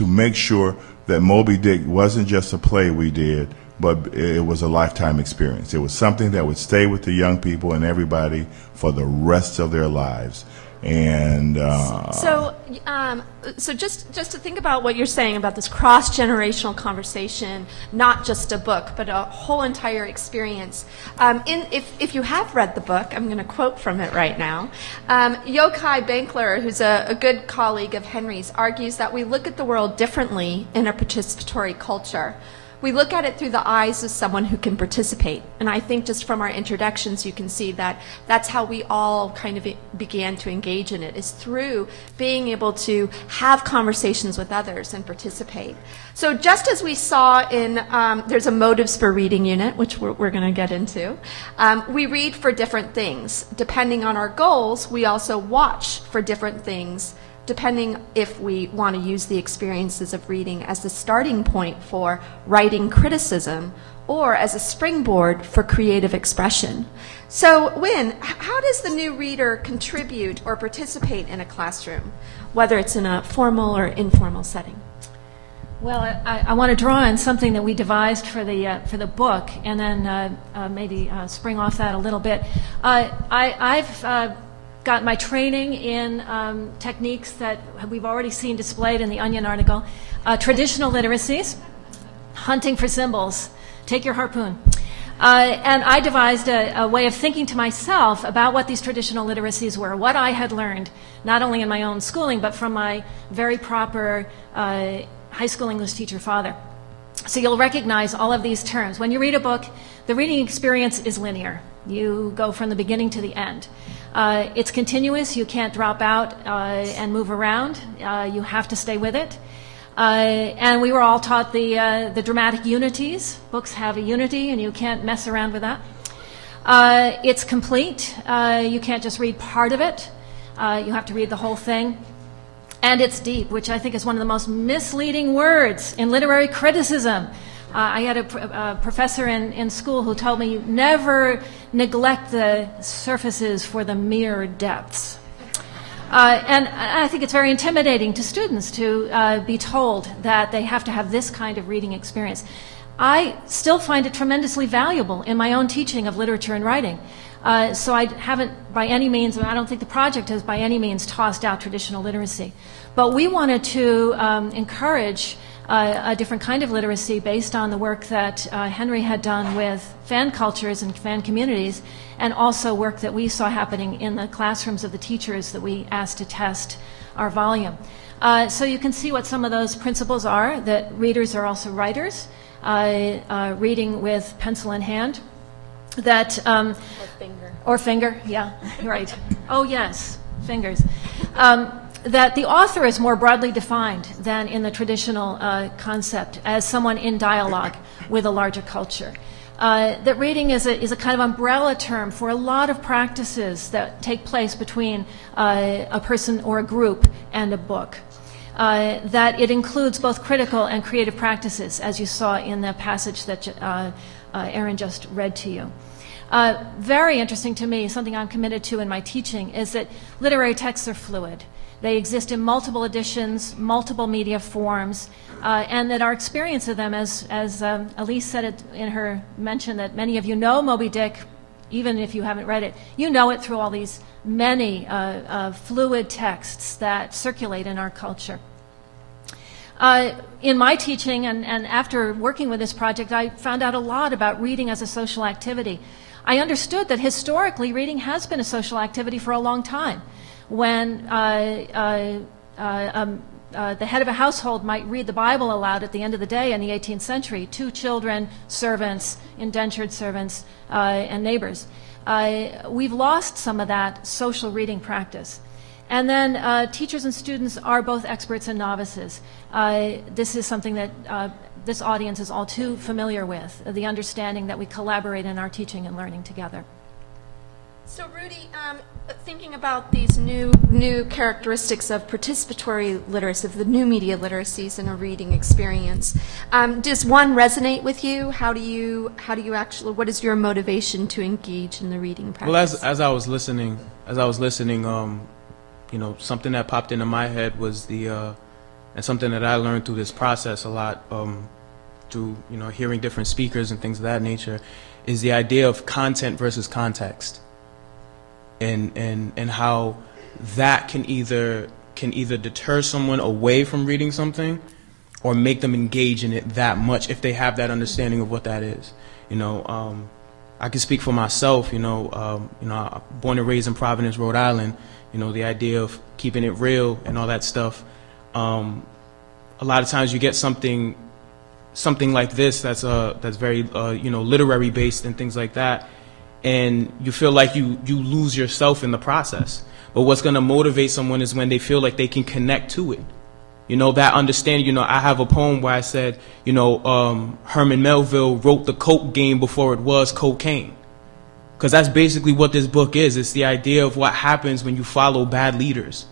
make sure that Moby-Dick wasn't just a play we did, but it was a lifetime experience. It was something that would stay with the young people and everybody for the rest of their lives. And so just to think about what you're saying about this cross-generational conversation, not just a book, but a whole entire experience. If you have read the book, I'm going to quote from it right now. Yochai Benkler, who's a good colleague of Henry's, argues that we look at the world differently in a participatory culture. We look at it through the eyes of someone who can participate. And I think just from our introductions, you can see that that's how we all kind of began to engage in it, is through being able to have conversations with others and participate. So just as we saw in, there's a motives for reading unit, which we're going to get into. We read for different things. Depending on our goals, we also watch for different things, depending if we want to use the experiences of reading as the starting point for writing criticism or as a springboard for creative expression. So, Wynn, how does the new reader contribute or participate in a classroom, whether it's in a formal or informal setting? Well, I want to draw on something that we devised for the book, and then maybe spring off that a little bit. I've got my training in techniques that we've already seen displayed in the Onion article. Traditional literacies, hunting for symbols, take your harpoon. And I devised a way of thinking to myself about what these traditional literacies were, what I had learned, not only in my own schooling, but from my very proper high school English teacher father. So you'll recognize all of these terms. When you read a book, the reading experience is linear. You go from the beginning to the end. It's continuous. You can't drop out and move around. You have to stay with it. And we were all taught the dramatic unities. Books have a unity, and you can't mess around with that. It's complete. You can't just read part of it. You have to read the whole thing. And it's deep, which I think is one of the most misleading words in literary criticism. I had a professor in school who told me, never neglect the surfaces for the mere depths. And I think it's very intimidating to students to be told that they have to have this kind of reading experience. I still find it tremendously valuable in my own teaching of literature and writing. So I haven't by any means, and I don't think the project has by any means tossed out traditional literacy. But we wanted to encourage a different kind of literacy based on the work that Henry had done with fan cultures and fan communities, and also work that we saw happening in the classrooms of the teachers that we asked to test our volume. So you can see what some of those principles are, that readers are also writers, reading with pencil in hand. that Or finger. or finger, yeah, right. Oh yes, fingers. That the author is more broadly defined than in the traditional concept as someone in dialogue with a larger culture. That reading is a kind of umbrella term for a lot of practices that take place between a person or a group and a book. That it includes both critical and creative practices, as you saw in the passage that Aaron just read to you. Very interesting to me, something I'm committed to in my teaching, is that literary texts are fluid. They exist in multiple editions, multiple media forms, and that our experience of them, as Elise said it in her mention, that many of you know Moby-Dick, even if you haven't read it, you know it through all these many fluid texts that circulate in our culture. In my teaching and after working with this project, I found out a lot about reading as a social activity. I understood that historically reading has been a social activity for a long time. When the head of a household might read the Bible aloud at the end of the day in the 18th century to children, servants, indentured servants, and neighbors. We've lost some of that social reading practice. And then teachers and students are both experts and novices. This is something that this audience is all too familiar with, the understanding that we collaborate in our teaching and learning together. So Rudy, thinking about these new characteristics of participatory literacy, of the new media literacies in a reading experience, does one resonate with you? How do you actually? What is your motivation to engage in the reading practice? Well, as I was listening, something that popped into my head was and something that I learned through this process a lot, through hearing different speakers and things of that nature, is the idea of content versus context. And how that can either deter someone away from reading something or make them engage in it that much if they have that understanding of what that is. I can speak for myself, born and raised in Providence, Rhode Island, the idea of keeping it real and all that stuff. A lot of times you get something like this that's very literary based and things like that, and you feel like you lose yourself in the process. But what's going to motivate someone is when they feel like they can connect to it. That understanding. I have a poem where I said, Herman Melville wrote the coke game before it was cocaine. Because that's basically what this book is. It's the idea of what happens when you follow bad leaders.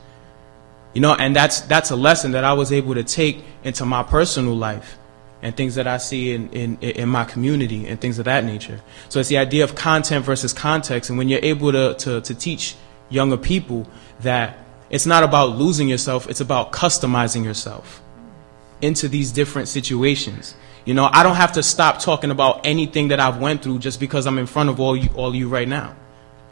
And that's a lesson that I was able to take into my personal life and things that I see in my community and things of that nature. So it's the idea of content versus context. And when you're able to teach younger people that it's not about losing yourself, it's about customizing yourself into these different situations. I don't have to stop talking about anything that I've went through just because I'm in front of all you right now.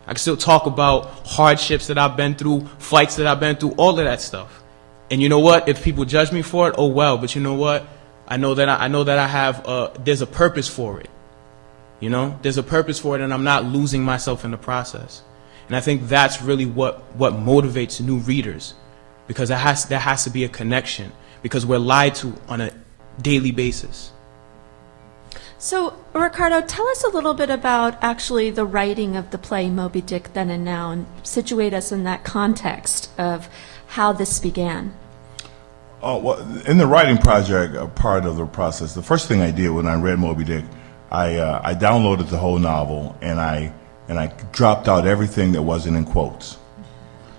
I can still talk about hardships that I've been through, fights that I've been through, all of that stuff. And you know what? If people judge me for it, oh well. But you know what? I know that I have there's a purpose for it. There's a purpose for it, and I'm not losing myself in the process. And I think that's really what motivates new readers, because there has to be a connection, because we're lied to on a daily basis. So, Ricardo, tell us a little bit about actually the writing of the play Moby-Dick Then and Now, and situate us in that context of how this began. Oh, well, in the writing project, a part of the process, the first thing I did when I read Moby-Dick, I downloaded the whole novel, and I dropped out everything that wasn't in quotes.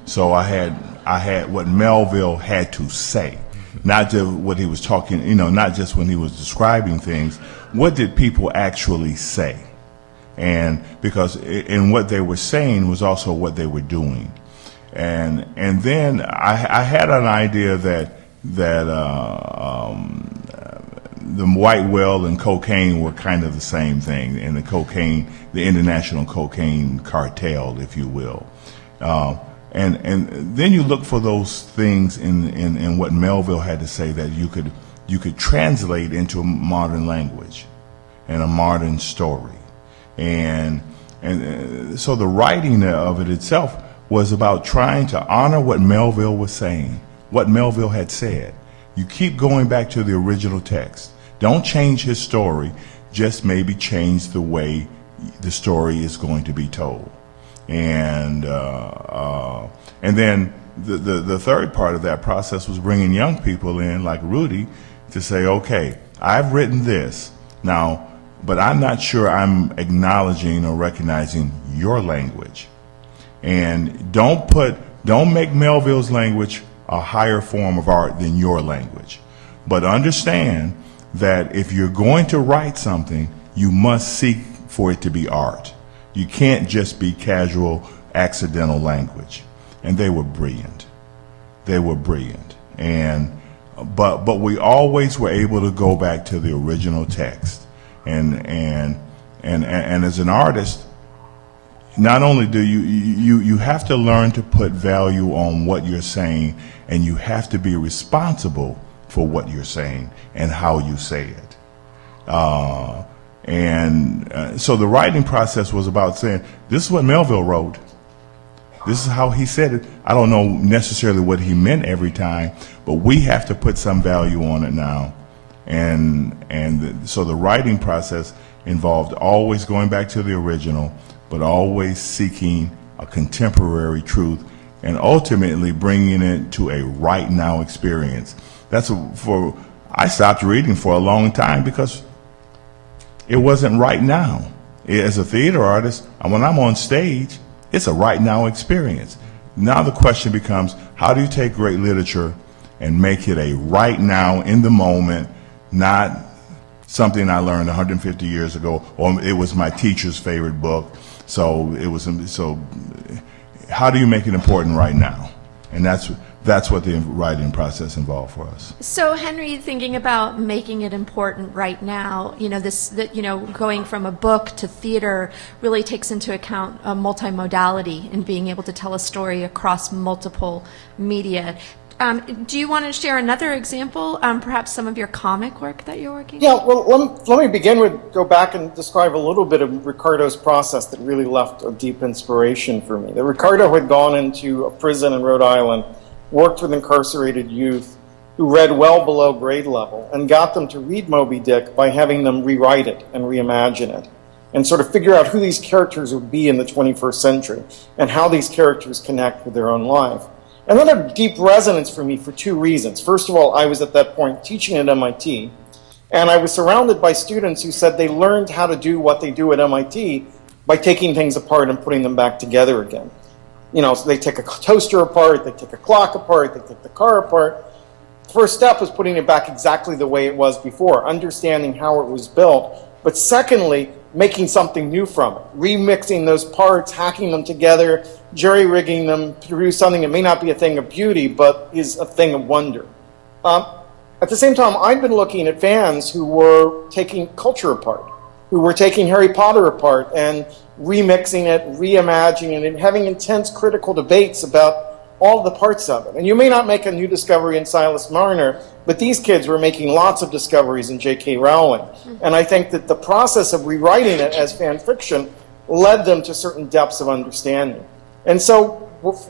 So I had what Melville had to say, not just what he was talking, not just when he was describing things. What did people actually say? And because in what they were saying was also what they were doing. And then I had an idea that the white whale and cocaine were kind of the same thing, and the international cocaine cartel, if you will. And then you look for those things in what Melville had to say that you could translate into a modern language and a modern story. And so the writing of it itself was about trying to honor what Melville was saying, what Melville had said. You keep going back to the original text. Don't change his story, just maybe change the way the story is going to be told. And then the third part of that process was bringing young people in, like Rudy, to say, okay, I've written this now, but I'm not sure I'm acknowledging or recognizing your language. And don't make Melville's language a higher form of art than your language. But understand that if you're going to write something, you must seek for it to be art. You can't just be casual, accidental language. And they were brilliant. They were brilliant. But we always were able to go back to the original text. And as an artist, not only do you have to learn to put value on what you're saying, and you have to be responsible for what you're saying and how you say it. So the writing process was about saying, this is what Melville wrote. This is how he said it. I don't know necessarily what he meant every time, but we have to put some value on it now. So the writing process involved always going back to the original, but always seeking a contemporary truth and ultimately bringing it to a right now experience. I stopped reading for a long time because it wasn't right now. As a theater artist, when I'm on stage, it's a right now experience. Now the question becomes, how do you take great literature and make it a right now, in the moment, not something I learned 150 years ago, or it was my teacher's favorite book. So how do you make it important right now? And that's what the writing process involved for us. So, Henry, thinking about making it important right now, going from a book to theater really takes into account multimodality and being able to tell a story across multiple media. Do you want to share another example, perhaps some of your comic work that you're working on? Yeah, well, let me begin with, go back and describe a little bit of Ricardo's process that really left a deep inspiration for me. That Ricardo had gone into a prison in Rhode Island, worked with incarcerated youth who read well below grade level, and got them to read Moby-Dick by having them rewrite it and reimagine it, and sort of figure out who these characters would be in the 21st century, and how these characters connect with their own life. And that had deep resonance for me for two reasons. First of all, I was at that point teaching at MIT, and I was surrounded by students who said they learned how to do what they do at MIT by taking things apart and putting them back together again. So they take a toaster apart, they take a clock apart, they take the car apart. First step was putting it back exactly the way it was before, understanding how it was built. But secondly, making something new from it, remixing those parts, hacking them together, jerry-rigging them to produce something that may not be a thing of beauty, but is a thing of wonder. At the same time, I've been looking at fans who were taking culture apart, who were taking Harry Potter apart and remixing it, reimagining it, and having intense critical debates about all the parts of it. And you may not make a new discovery in Silas Marner, but these kids were making lots of discoveries in J.K. Rowling. And I think that the process of rewriting it as fan fiction led them to certain depths of understanding. And so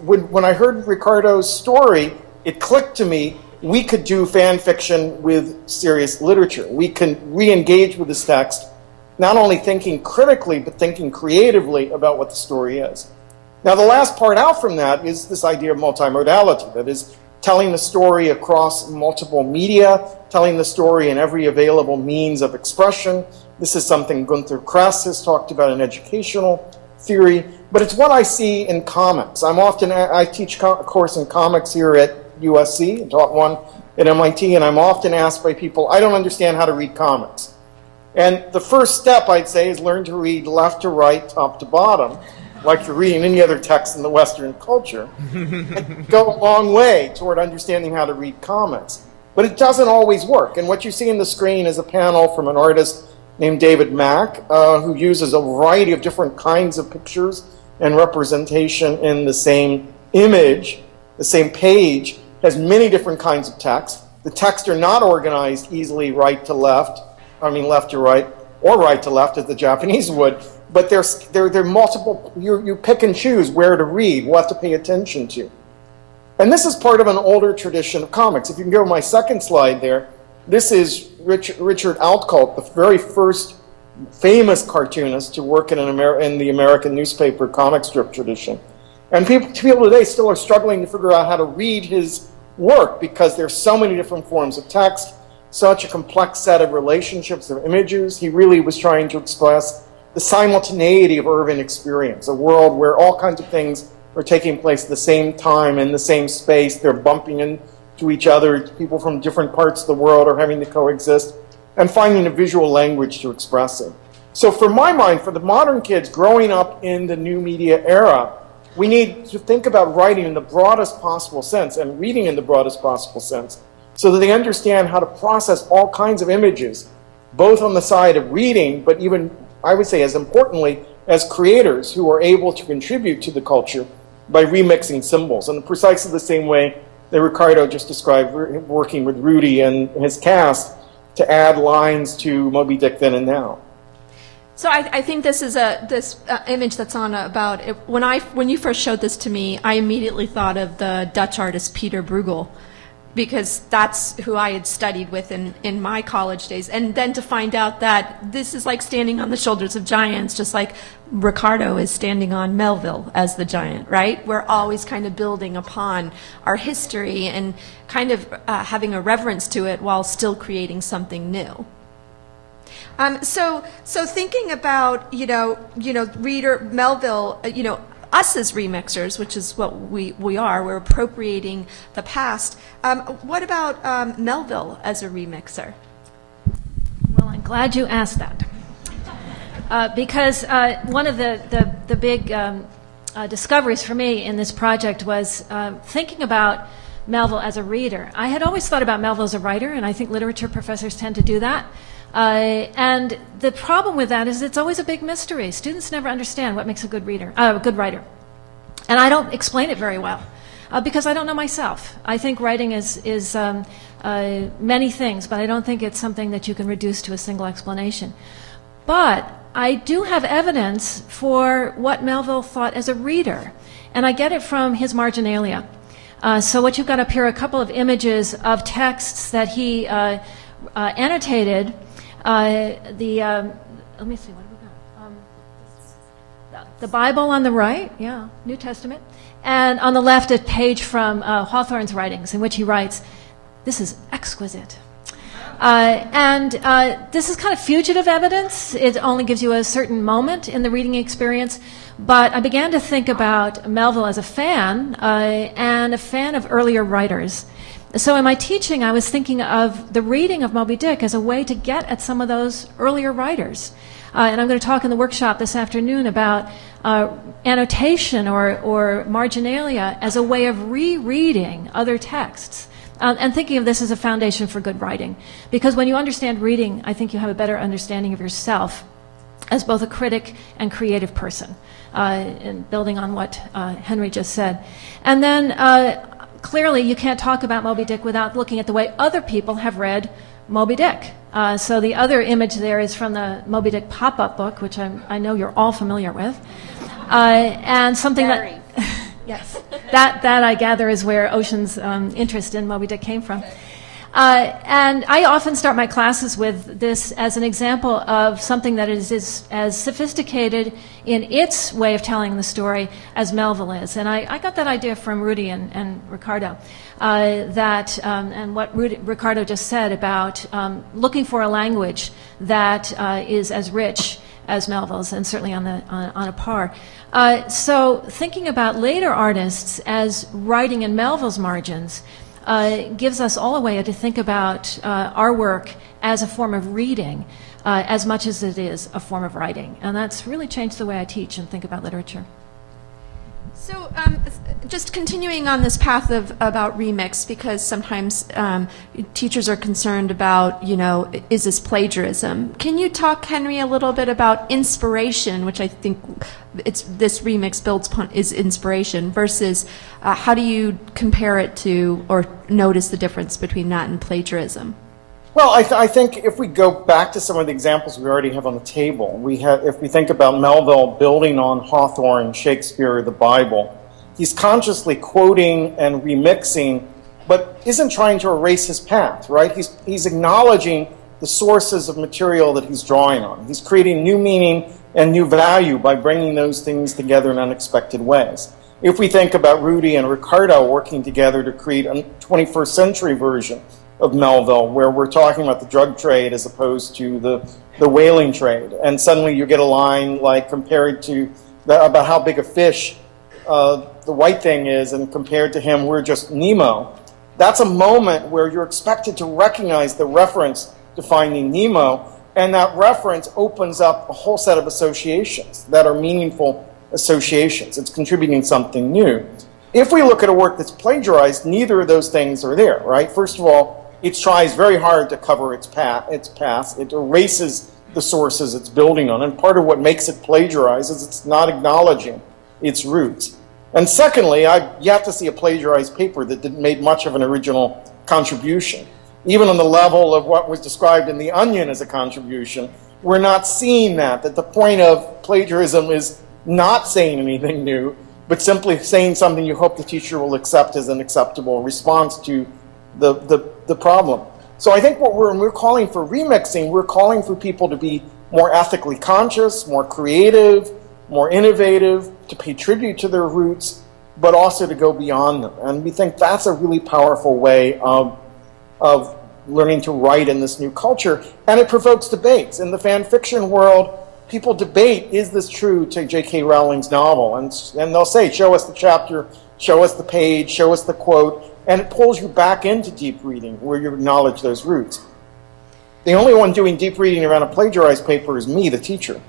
when I heard Ricardo's story, it clicked to me, we could do fan fiction with serious literature. We can re-engage with this text, not only thinking critically, but thinking creatively about what the story is. Now, the last part out from that is this idea of multimodality, that is, telling the story across multiple media, telling the story in every available means of expression. This is something Gunther Kress has talked about in educational theory, but it's what I see in comics. I teach a course in comics here at USC, and taught one at MIT, and I'm often asked by people, I don't understand how to read comics. And the first step, I'd say, is learn to read left to right, top to bottom, like you're reading any other text in the Western culture, and go a long way toward understanding how to read comics. But it doesn't always work. And what you see on the screen is a panel from an artist named David Mack, who uses a variety of different kinds of pictures and representation in the same image. The same page has many different kinds of text. The texts are not organized easily left to right, or right to left, as the Japanese would. But they're multiple, you pick and choose where to read, what to pay attention to. And this is part of an older tradition of comics. If you can go to my second slide there, this is Richard Outcault, the very first famous cartoonist to work in the American newspaper comic strip tradition. And people today still are struggling to figure out how to read his work because there's so many different forms of text, such a complex set of relationships of images. He really was trying to express the simultaneity of urban experience, a world where all kinds of things are taking place at the same time in the same space. They're bumping into each other. People from different parts of the world are having to coexist, and finding a visual language to express it. So for my mind, for the modern kids growing up in the new media era, we need to think about writing in the broadest possible sense and reading in the broadest possible sense so that they understand how to process all kinds of images, both on the side of reading, but even, I would say, as importantly, as creators who are able to contribute to the culture by remixing symbols in precisely the same way that Ricardo just described, working with Rudy and his cast to add lines to Moby-Dick Then and Now. So I think this is this image that's on about it. When you first showed this to me, I immediately thought of the Dutch artist Peter Bruegel, because that's who I had studied with in my college days. And then to find out that this is like standing on the shoulders of giants, just like Ricardo is standing on Melville as the giant, right? We're always kind of building upon our history and kind of having a reverence to it while still creating something new. So thinking about, reader Melville, us as remixers, which is what we are, we're appropriating the past. What about Melville as a remixer? Well, I'm glad you asked that. Because one of the big discoveries for me in this project was thinking about Melville as a reader. I had always thought about Melville as a writer, and I think literature professors tend to do that. And the problem with that is it's always a big mystery. Students never understand what makes a good reader, a good writer. And I don't explain it very well because I don't know myself. I think writing is many things, but I don't think it's something that you can reduce to a single explanation. But I do have evidence for what Melville thought as a reader, and I get it from his marginalia. So what you've got up here are a couple of images of texts that he annotated. Let me see, what have we got? The Bible on the right, yeah, New Testament, and on the left a page from Hawthorne's writings in which he writes, "This is exquisite." And this is kind of fugitive evidence. It only gives you a certain moment in the reading experience. But I began to think about Melville as a fan and a fan of earlier writers. So in my teaching, I was thinking of the reading of Moby-Dick as a way to get at some of those earlier writers. And I'm going to talk in the workshop this afternoon about annotation or marginalia as a way of rereading other texts. And thinking of this as a foundation for good writing. Because when you understand reading, I think you have a better understanding of yourself as both a critic and creative person, and building on what Henry just said. And then clearly you can't talk about Moby-Dick without looking at the way other people have read Moby-Dick. So the other image there is from the Moby-Dick pop-up book, which I know you're all familiar with. And something that... Yes, that I gather is where Ocean's interest in Moby-Dick came from. And I often start my classes with this as an example of something that is as sophisticated in its way of telling the story as Melville is. And I got that idea from Rudy and Ricardo, and what Ricardo just said about looking for a language that is as rich as Melville's, and certainly on a par. So thinking about later artists as writing in Melville's margins gives us all a way to think about our work as a form of reading as much as it is a form of writing. And that's really changed the way I teach and think about literature. So just continuing on this path about remix, because sometimes teachers are concerned about, is this plagiarism? Can you talk, Henry, a little bit about inspiration, which I think this remix builds upon is inspiration, versus how do you compare it to or notice the difference between that and plagiarism? Well, I think if we go back to some of the examples we already have on the table, if we think about Melville building on Hawthorne, Shakespeare, the Bible, he's consciously quoting and remixing, but isn't trying to erase his path, right? He's acknowledging the the sources of material that he's drawing on. He's creating new meaning and new value by bringing those things together in unexpected ways. If we think about Rudy and Ricardo working together to create a 21st century version of Melville, where we're talking about the drug trade as opposed to the whaling trade, and suddenly you get a line like compared to about how big a fish the white thing is, and compared to him, we're just Nemo. That's a moment where you're expected to recognize the reference to Finding Nemo, and that reference opens up a whole set of associations that are meaningful associations. It's contributing something new. If we look at a work that's plagiarized, neither of those things are there, right? First of all, it tries very hard to cover its past. It erases the sources it's building on, and part of what makes it plagiarize is it's not acknowledging its roots. And secondly, I've yet to see a plagiarized paper that made much of an original contribution. Even on the level of what was described in The Onion as a contribution, we're not seeing that the point of plagiarism is not saying anything new, but simply saying something you hope the teacher will accept as an acceptable response to the problem. So I think when we're calling for remixing, we're calling for people to be more ethically conscious, more creative, more innovative, to pay tribute to their roots, but also to go beyond them. And we think that's a really powerful way of learning to write in this new culture. And it provokes debates. In the fan fiction world, people debate, is this true to J.K. Rowling's novel? And they'll say, show us the chapter, show us the page, show us the quote, and it pulls you back into deep reading where you acknowledge those roots. The only one doing deep reading around a plagiarized paper is me, the teacher.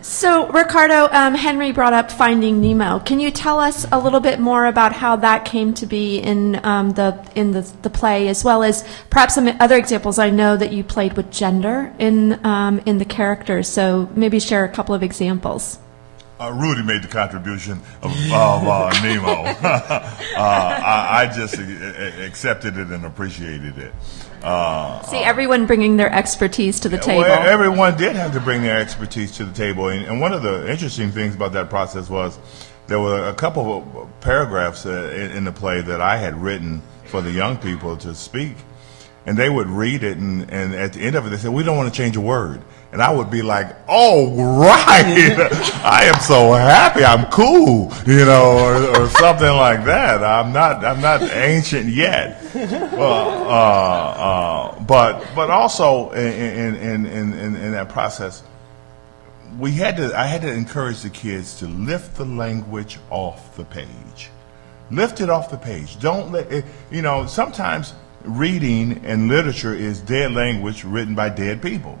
So, Ricardo, Henry brought up Finding Nemo. Can you tell us a little bit more about how that came to be in the play, as well as perhaps some other examples? I know that you played with gender in the characters, so maybe share a couple of examples. Rudy made the contribution of Nemo. I just accepted it and appreciated it. See, everyone bringing their expertise to the table. Well, everyone did have to bring their expertise to the table. And one of the interesting things about that process was there were a couple of paragraphs in the play that I had written for the young people to speak. And they would read it, and at the end of it, they said, we don't want to change a word. And I would be like, oh, right, I am so happy, I'm cool, or something like that. I'm not ancient yet. But also in that process, I had to encourage the kids to lift the language off the page. Lift it off the page. Don't let it, sometimes reading and literature is dead language written by dead people.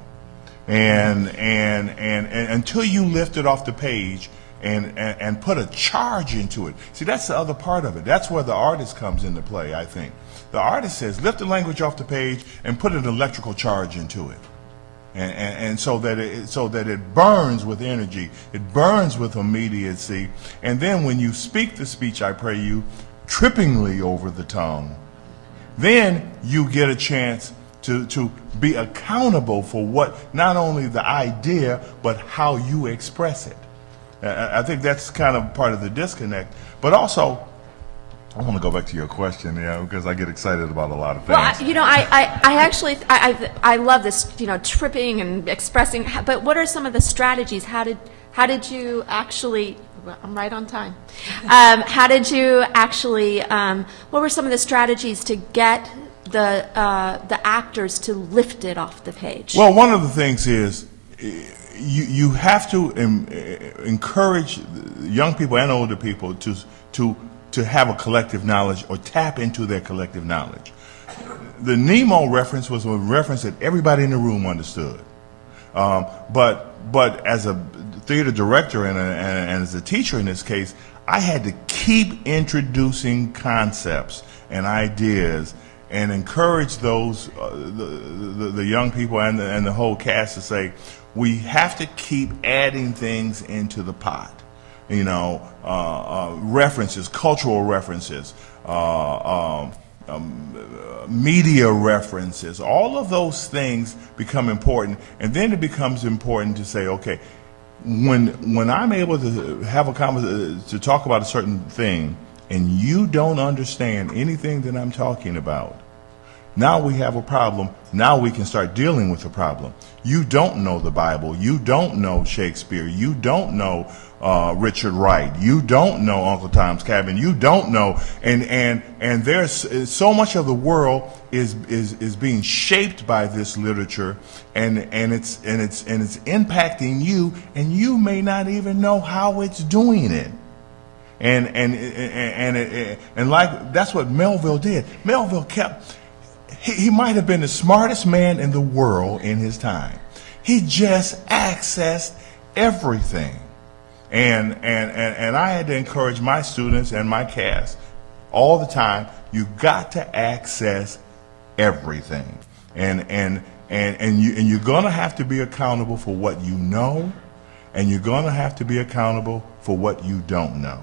And until you lift it off the page and put a charge into it. See, that's the other part of it. That's where the artist comes into play, I think. The artist says, lift the language off the page and put an electrical charge into it. And so that it burns with energy, it burns with immediacy. And then when you speak the speech, I pray you, trippingly over the tongue, then you get a chance to be accountable for what, not only the idea, but how you express it. I think that's kind of part of the disconnect. But also, I want to go back to your question, because I get excited about a lot of things. Well, I love this, tripping and expressing. But what are some of the strategies? How did you actually? I'm right on time. How did you actually? What were some of the strategies to get the actors to lift it off the page? Well, one of the things is you have to encourage young people and older people to have a collective knowledge or tap into their collective knowledge. The Nemo reference was a reference that everybody in the room understood. But as a theater director and as a teacher in this case, I had to keep introducing concepts and ideas and encourage those the young people and the whole cast to say, we have to keep adding things into the pot. References, cultural references, media references, all of those things become important. And then it becomes important to say, okay, when I'm able to have a conversation, to talk about a certain thing, and you don't understand anything that I'm talking about, Now we have a problem. Now we can start dealing with the problem. You don't know the Bible. You don't know Shakespeare. You don't know Richard Wright. You don't know Uncle Tom's Cabin. You don't know, and there's so much of the world is being shaped by this literature, and it's impacting you, and you may not even know how it's doing it. And like that's what Melville did. Melville kept. He might have been the smartest man in the world in his time. He just accessed everything. And I had to encourage my students and my cast all the time, you got to access everything. And you're going to have to be accountable for what you know, and you're going to have to be accountable for what you don't know.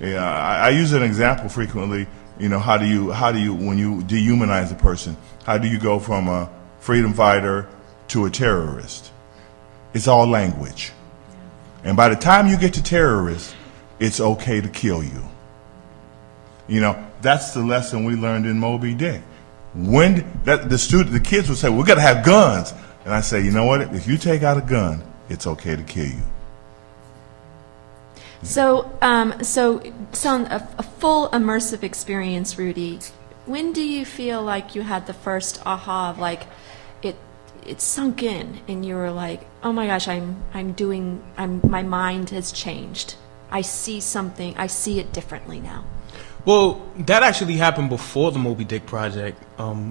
Yeah, I use an example frequently. You know, how do you when you dehumanize a person, how do you go from a freedom fighter to a terrorist? It's all language. And by the time you get to terrorist, it's okay to kill you. You know, that's the lesson we learned in Moby-Dick. When the kids would say, "We're gonna have guns," and I say, "You know what? If you take out a gun, it's okay to kill you." So a full immersive experience, Rudy. When do you feel like you had the first aha of like it sunk in and you were like, oh my gosh, my mind has changed. I see something. I see it differently now. Well, that actually happened before the Moby-Dick project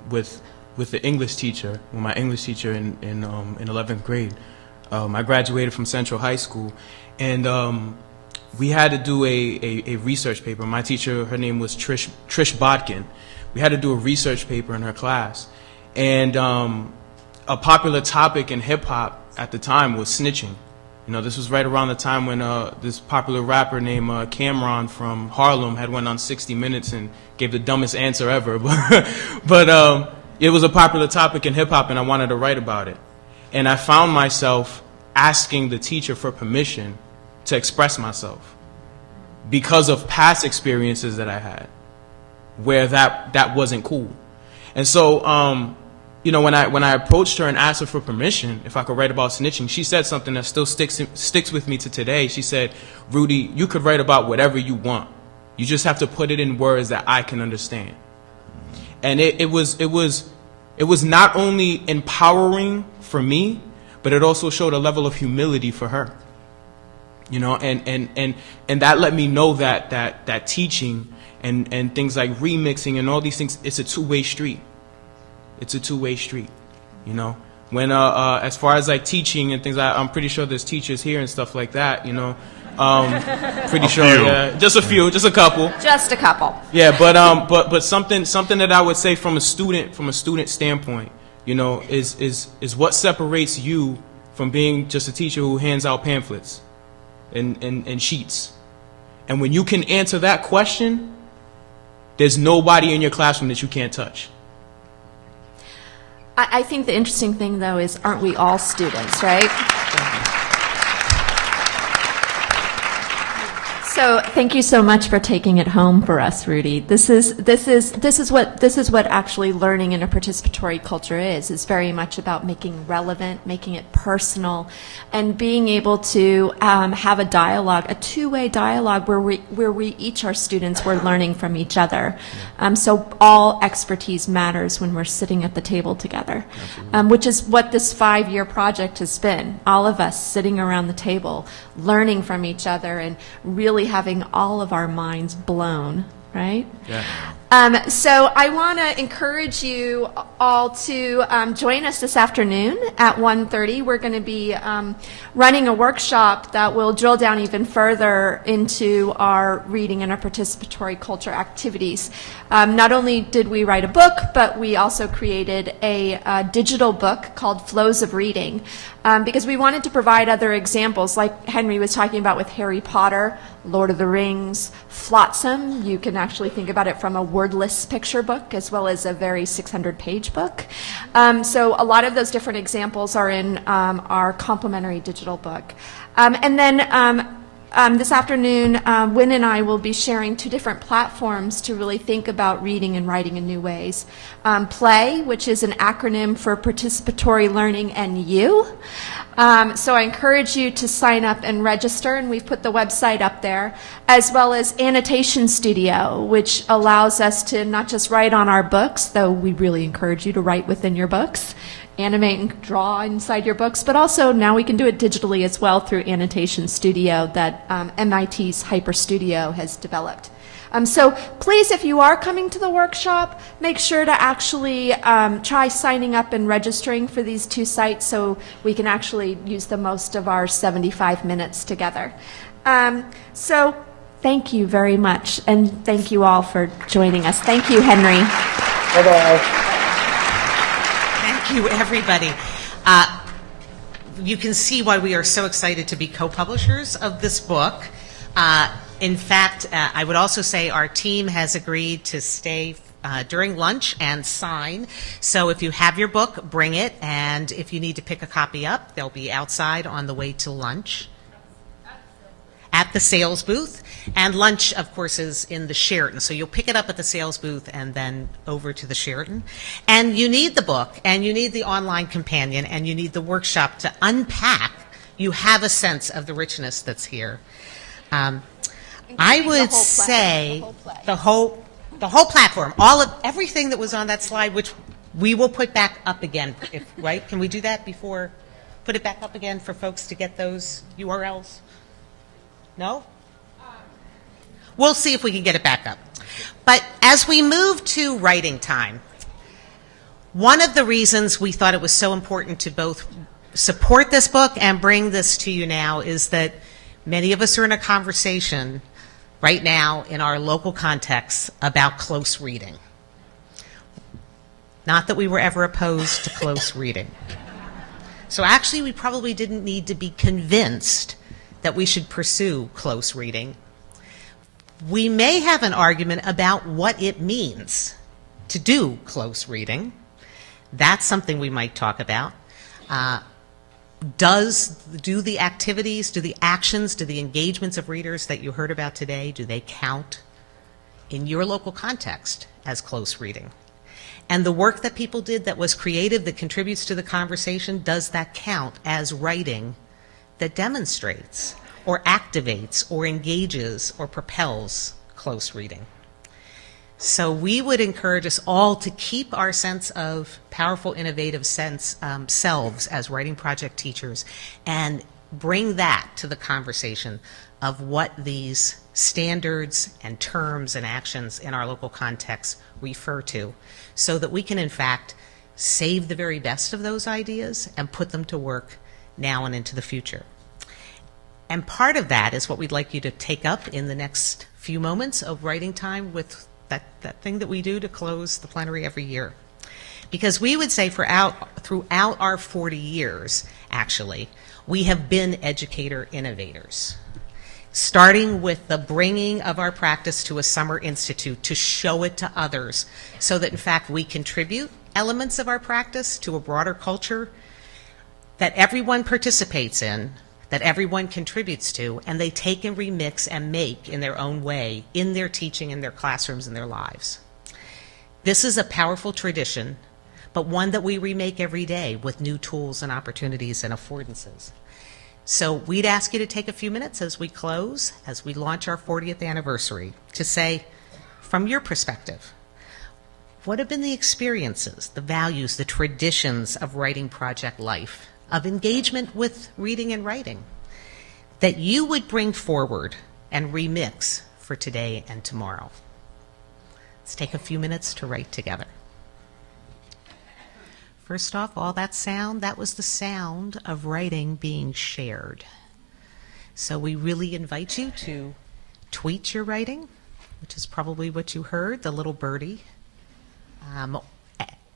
with the English teacher, with my English teacher in 11th grade. I graduated from Central High School, and we had to do a research paper. My teacher, her name was Trish Bodkin. We had to do a research paper in her class. And a popular topic in hip-hop at the time was snitching. You know, this was right around the time when this popular rapper named Cameron from Harlem had went on 60 Minutes and gave the dumbest answer ever. But it was a popular topic in hip-hop, and I wanted to write about it. And I found myself asking the teacher for permission to express myself because of past experiences that I had where that wasn't cool. And so, you know, when I approached her and asked her for permission if I could write about snitching, she said something that still sticks with me to today. She said, "Rudy, you could write about whatever you want. You just have to put it in words that I can understand." And it was not only empowering for me, but it also showed a level of humility for her. You know, and that let me know that teaching and things like remixing and all these things, it's a two-way street. It's a two-way street, you know. When as far as like teaching and things, I'm pretty sure there's teachers here and stuff like that, you know. Pretty sure, yeah, just a few, just a couple. Just a couple. Yeah, but something that I would say from a student standpoint, you know, is what separates you from being just a teacher who hands out pamphlets and sheets. And when you can answer that question, there's nobody in your classroom that you can't touch. I think the interesting thing, though, is aren't we all students, right? So thank you so much for taking it home for us, Rudy. This is what actually learning in a participatory culture is. It's very much about making relevant, making it personal, and being able to have a dialogue, a two-way dialogue where we each are students, we're learning from each other. So all expertise matters when we're sitting at the table together, which is what this 5-year project has been. All of us sitting around the table, learning from each other, and really having all of our minds blown, right? Yeah. So I want to encourage you all to join us this afternoon at 1:30. We're going to be running a workshop that will drill down even further into our reading and our participatory culture activities. Not only did we write a book, but we also created a digital book called Flows of Reading, because we wanted to provide other examples, like Henry was talking about with Harry Potter, Lord of the Rings, Flotsam. You can actually think about it from a wordless picture book as well as a very 600-page book. So a lot of those different examples are in our complementary digital book. And then this afternoon, Wynn and I will be sharing 2 different platforms to really think about reading and writing in new ways. PLAY, which is an acronym for Participatory Learning and You. So I encourage you to sign up and register, and we've put the website up there, as well as Annotation Studio, which allows us to not just write on our books, though we really encourage you to write within your books, animate and draw inside your books, but also now we can do it digitally as well through Annotation Studio that MIT's Hyper Studio has developed. So please, if you are coming to the workshop, make sure to actually try signing up and registering for these 2 sites so we can actually use the most of our 75 minutes together. So thank you very much, and thank you all for joining us. Thank you, Henry. Bye-bye. Thank you, everybody. You can see why we are so excited to be co-publishers of this book. In fact, I would also say our team has agreed to stay during lunch and sign. So if you have your book, bring it. And if you need to pick a copy up, they'll be outside on the way to lunch at the sales booth. And lunch, of course, is in the Sheraton. So you'll pick it up at the sales booth and then over to the Sheraton. And you need the book, and you need the online companion, and you need the workshop to unpack. You have a sense of the richness that's here. I would say the whole platform, everything that was on that slide, which we will put back up again, right? Can we do that before? Put it back up again for folks to get those URLs? No? We'll see if we can get it back up. But as we move to writing time, one of the reasons we thought it was so important to both support this book and bring this to you now is that many of us are in a conversation right now in our local context about close reading. Not that we were ever opposed to close reading. So actually, we probably didn't need to be convinced that we should pursue close reading. We may have an argument about what it means to do close reading. That's something we might talk about. Do the activities, do the actions, do the engagements of readers that you heard about today, do they count in your local context as close reading? And the work that people did that was creative, that contributes to the conversation, does that count as writing that demonstrates or activates or engages or propels close reading? So we would encourage us all to keep our sense of powerful, innovative selves as writing project teachers and bring that to the conversation of what these standards and terms and actions in our local context refer to, so that we can, in fact, save the very best of those ideas and put them to work now and into the future. And part of that is what we'd like you to take up in the next few moments of writing time with that thing that we do to close the plenary every year. Because we would say throughout our 40 years, actually, we have been educator innovators. Starting with the bringing of our practice to a summer institute to show it to others so that, in fact, we contribute elements of our practice to a broader culture that everyone participates in, that everyone contributes to, and they take and remix and make in their own way in their teaching, in their classrooms, in their lives. This is a powerful tradition, but one that we remake every day with new tools and opportunities and affordances. So we'd ask you to take a few minutes as we close, as we launch our 40th anniversary, to say, from your perspective, what have been the experiences, the values, the traditions of writing project life, of engagement with reading and writing, that you would bring forward and remix for today and tomorrow? Let's take a few minutes to write together. First off, all that sound, that was the sound of writing being shared. So we really invite you to tweet your writing, which is probably what you heard, the little birdie,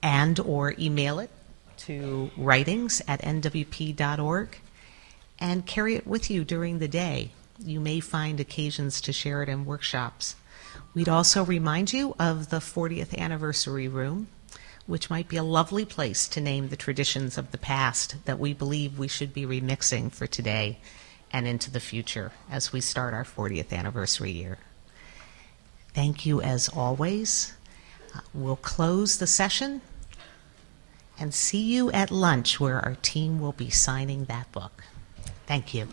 and or email it to writings@nwp.org and carry it with you during the day. You may find occasions to share it in workshops. We'd also remind you of the 40th anniversary room, which might be a lovely place to name the traditions of the past that we believe we should be remixing for today and into the future as we start our 40th anniversary year. Thank you as always. We'll close the session and see you at lunch where our team will be signing that book. Thank you.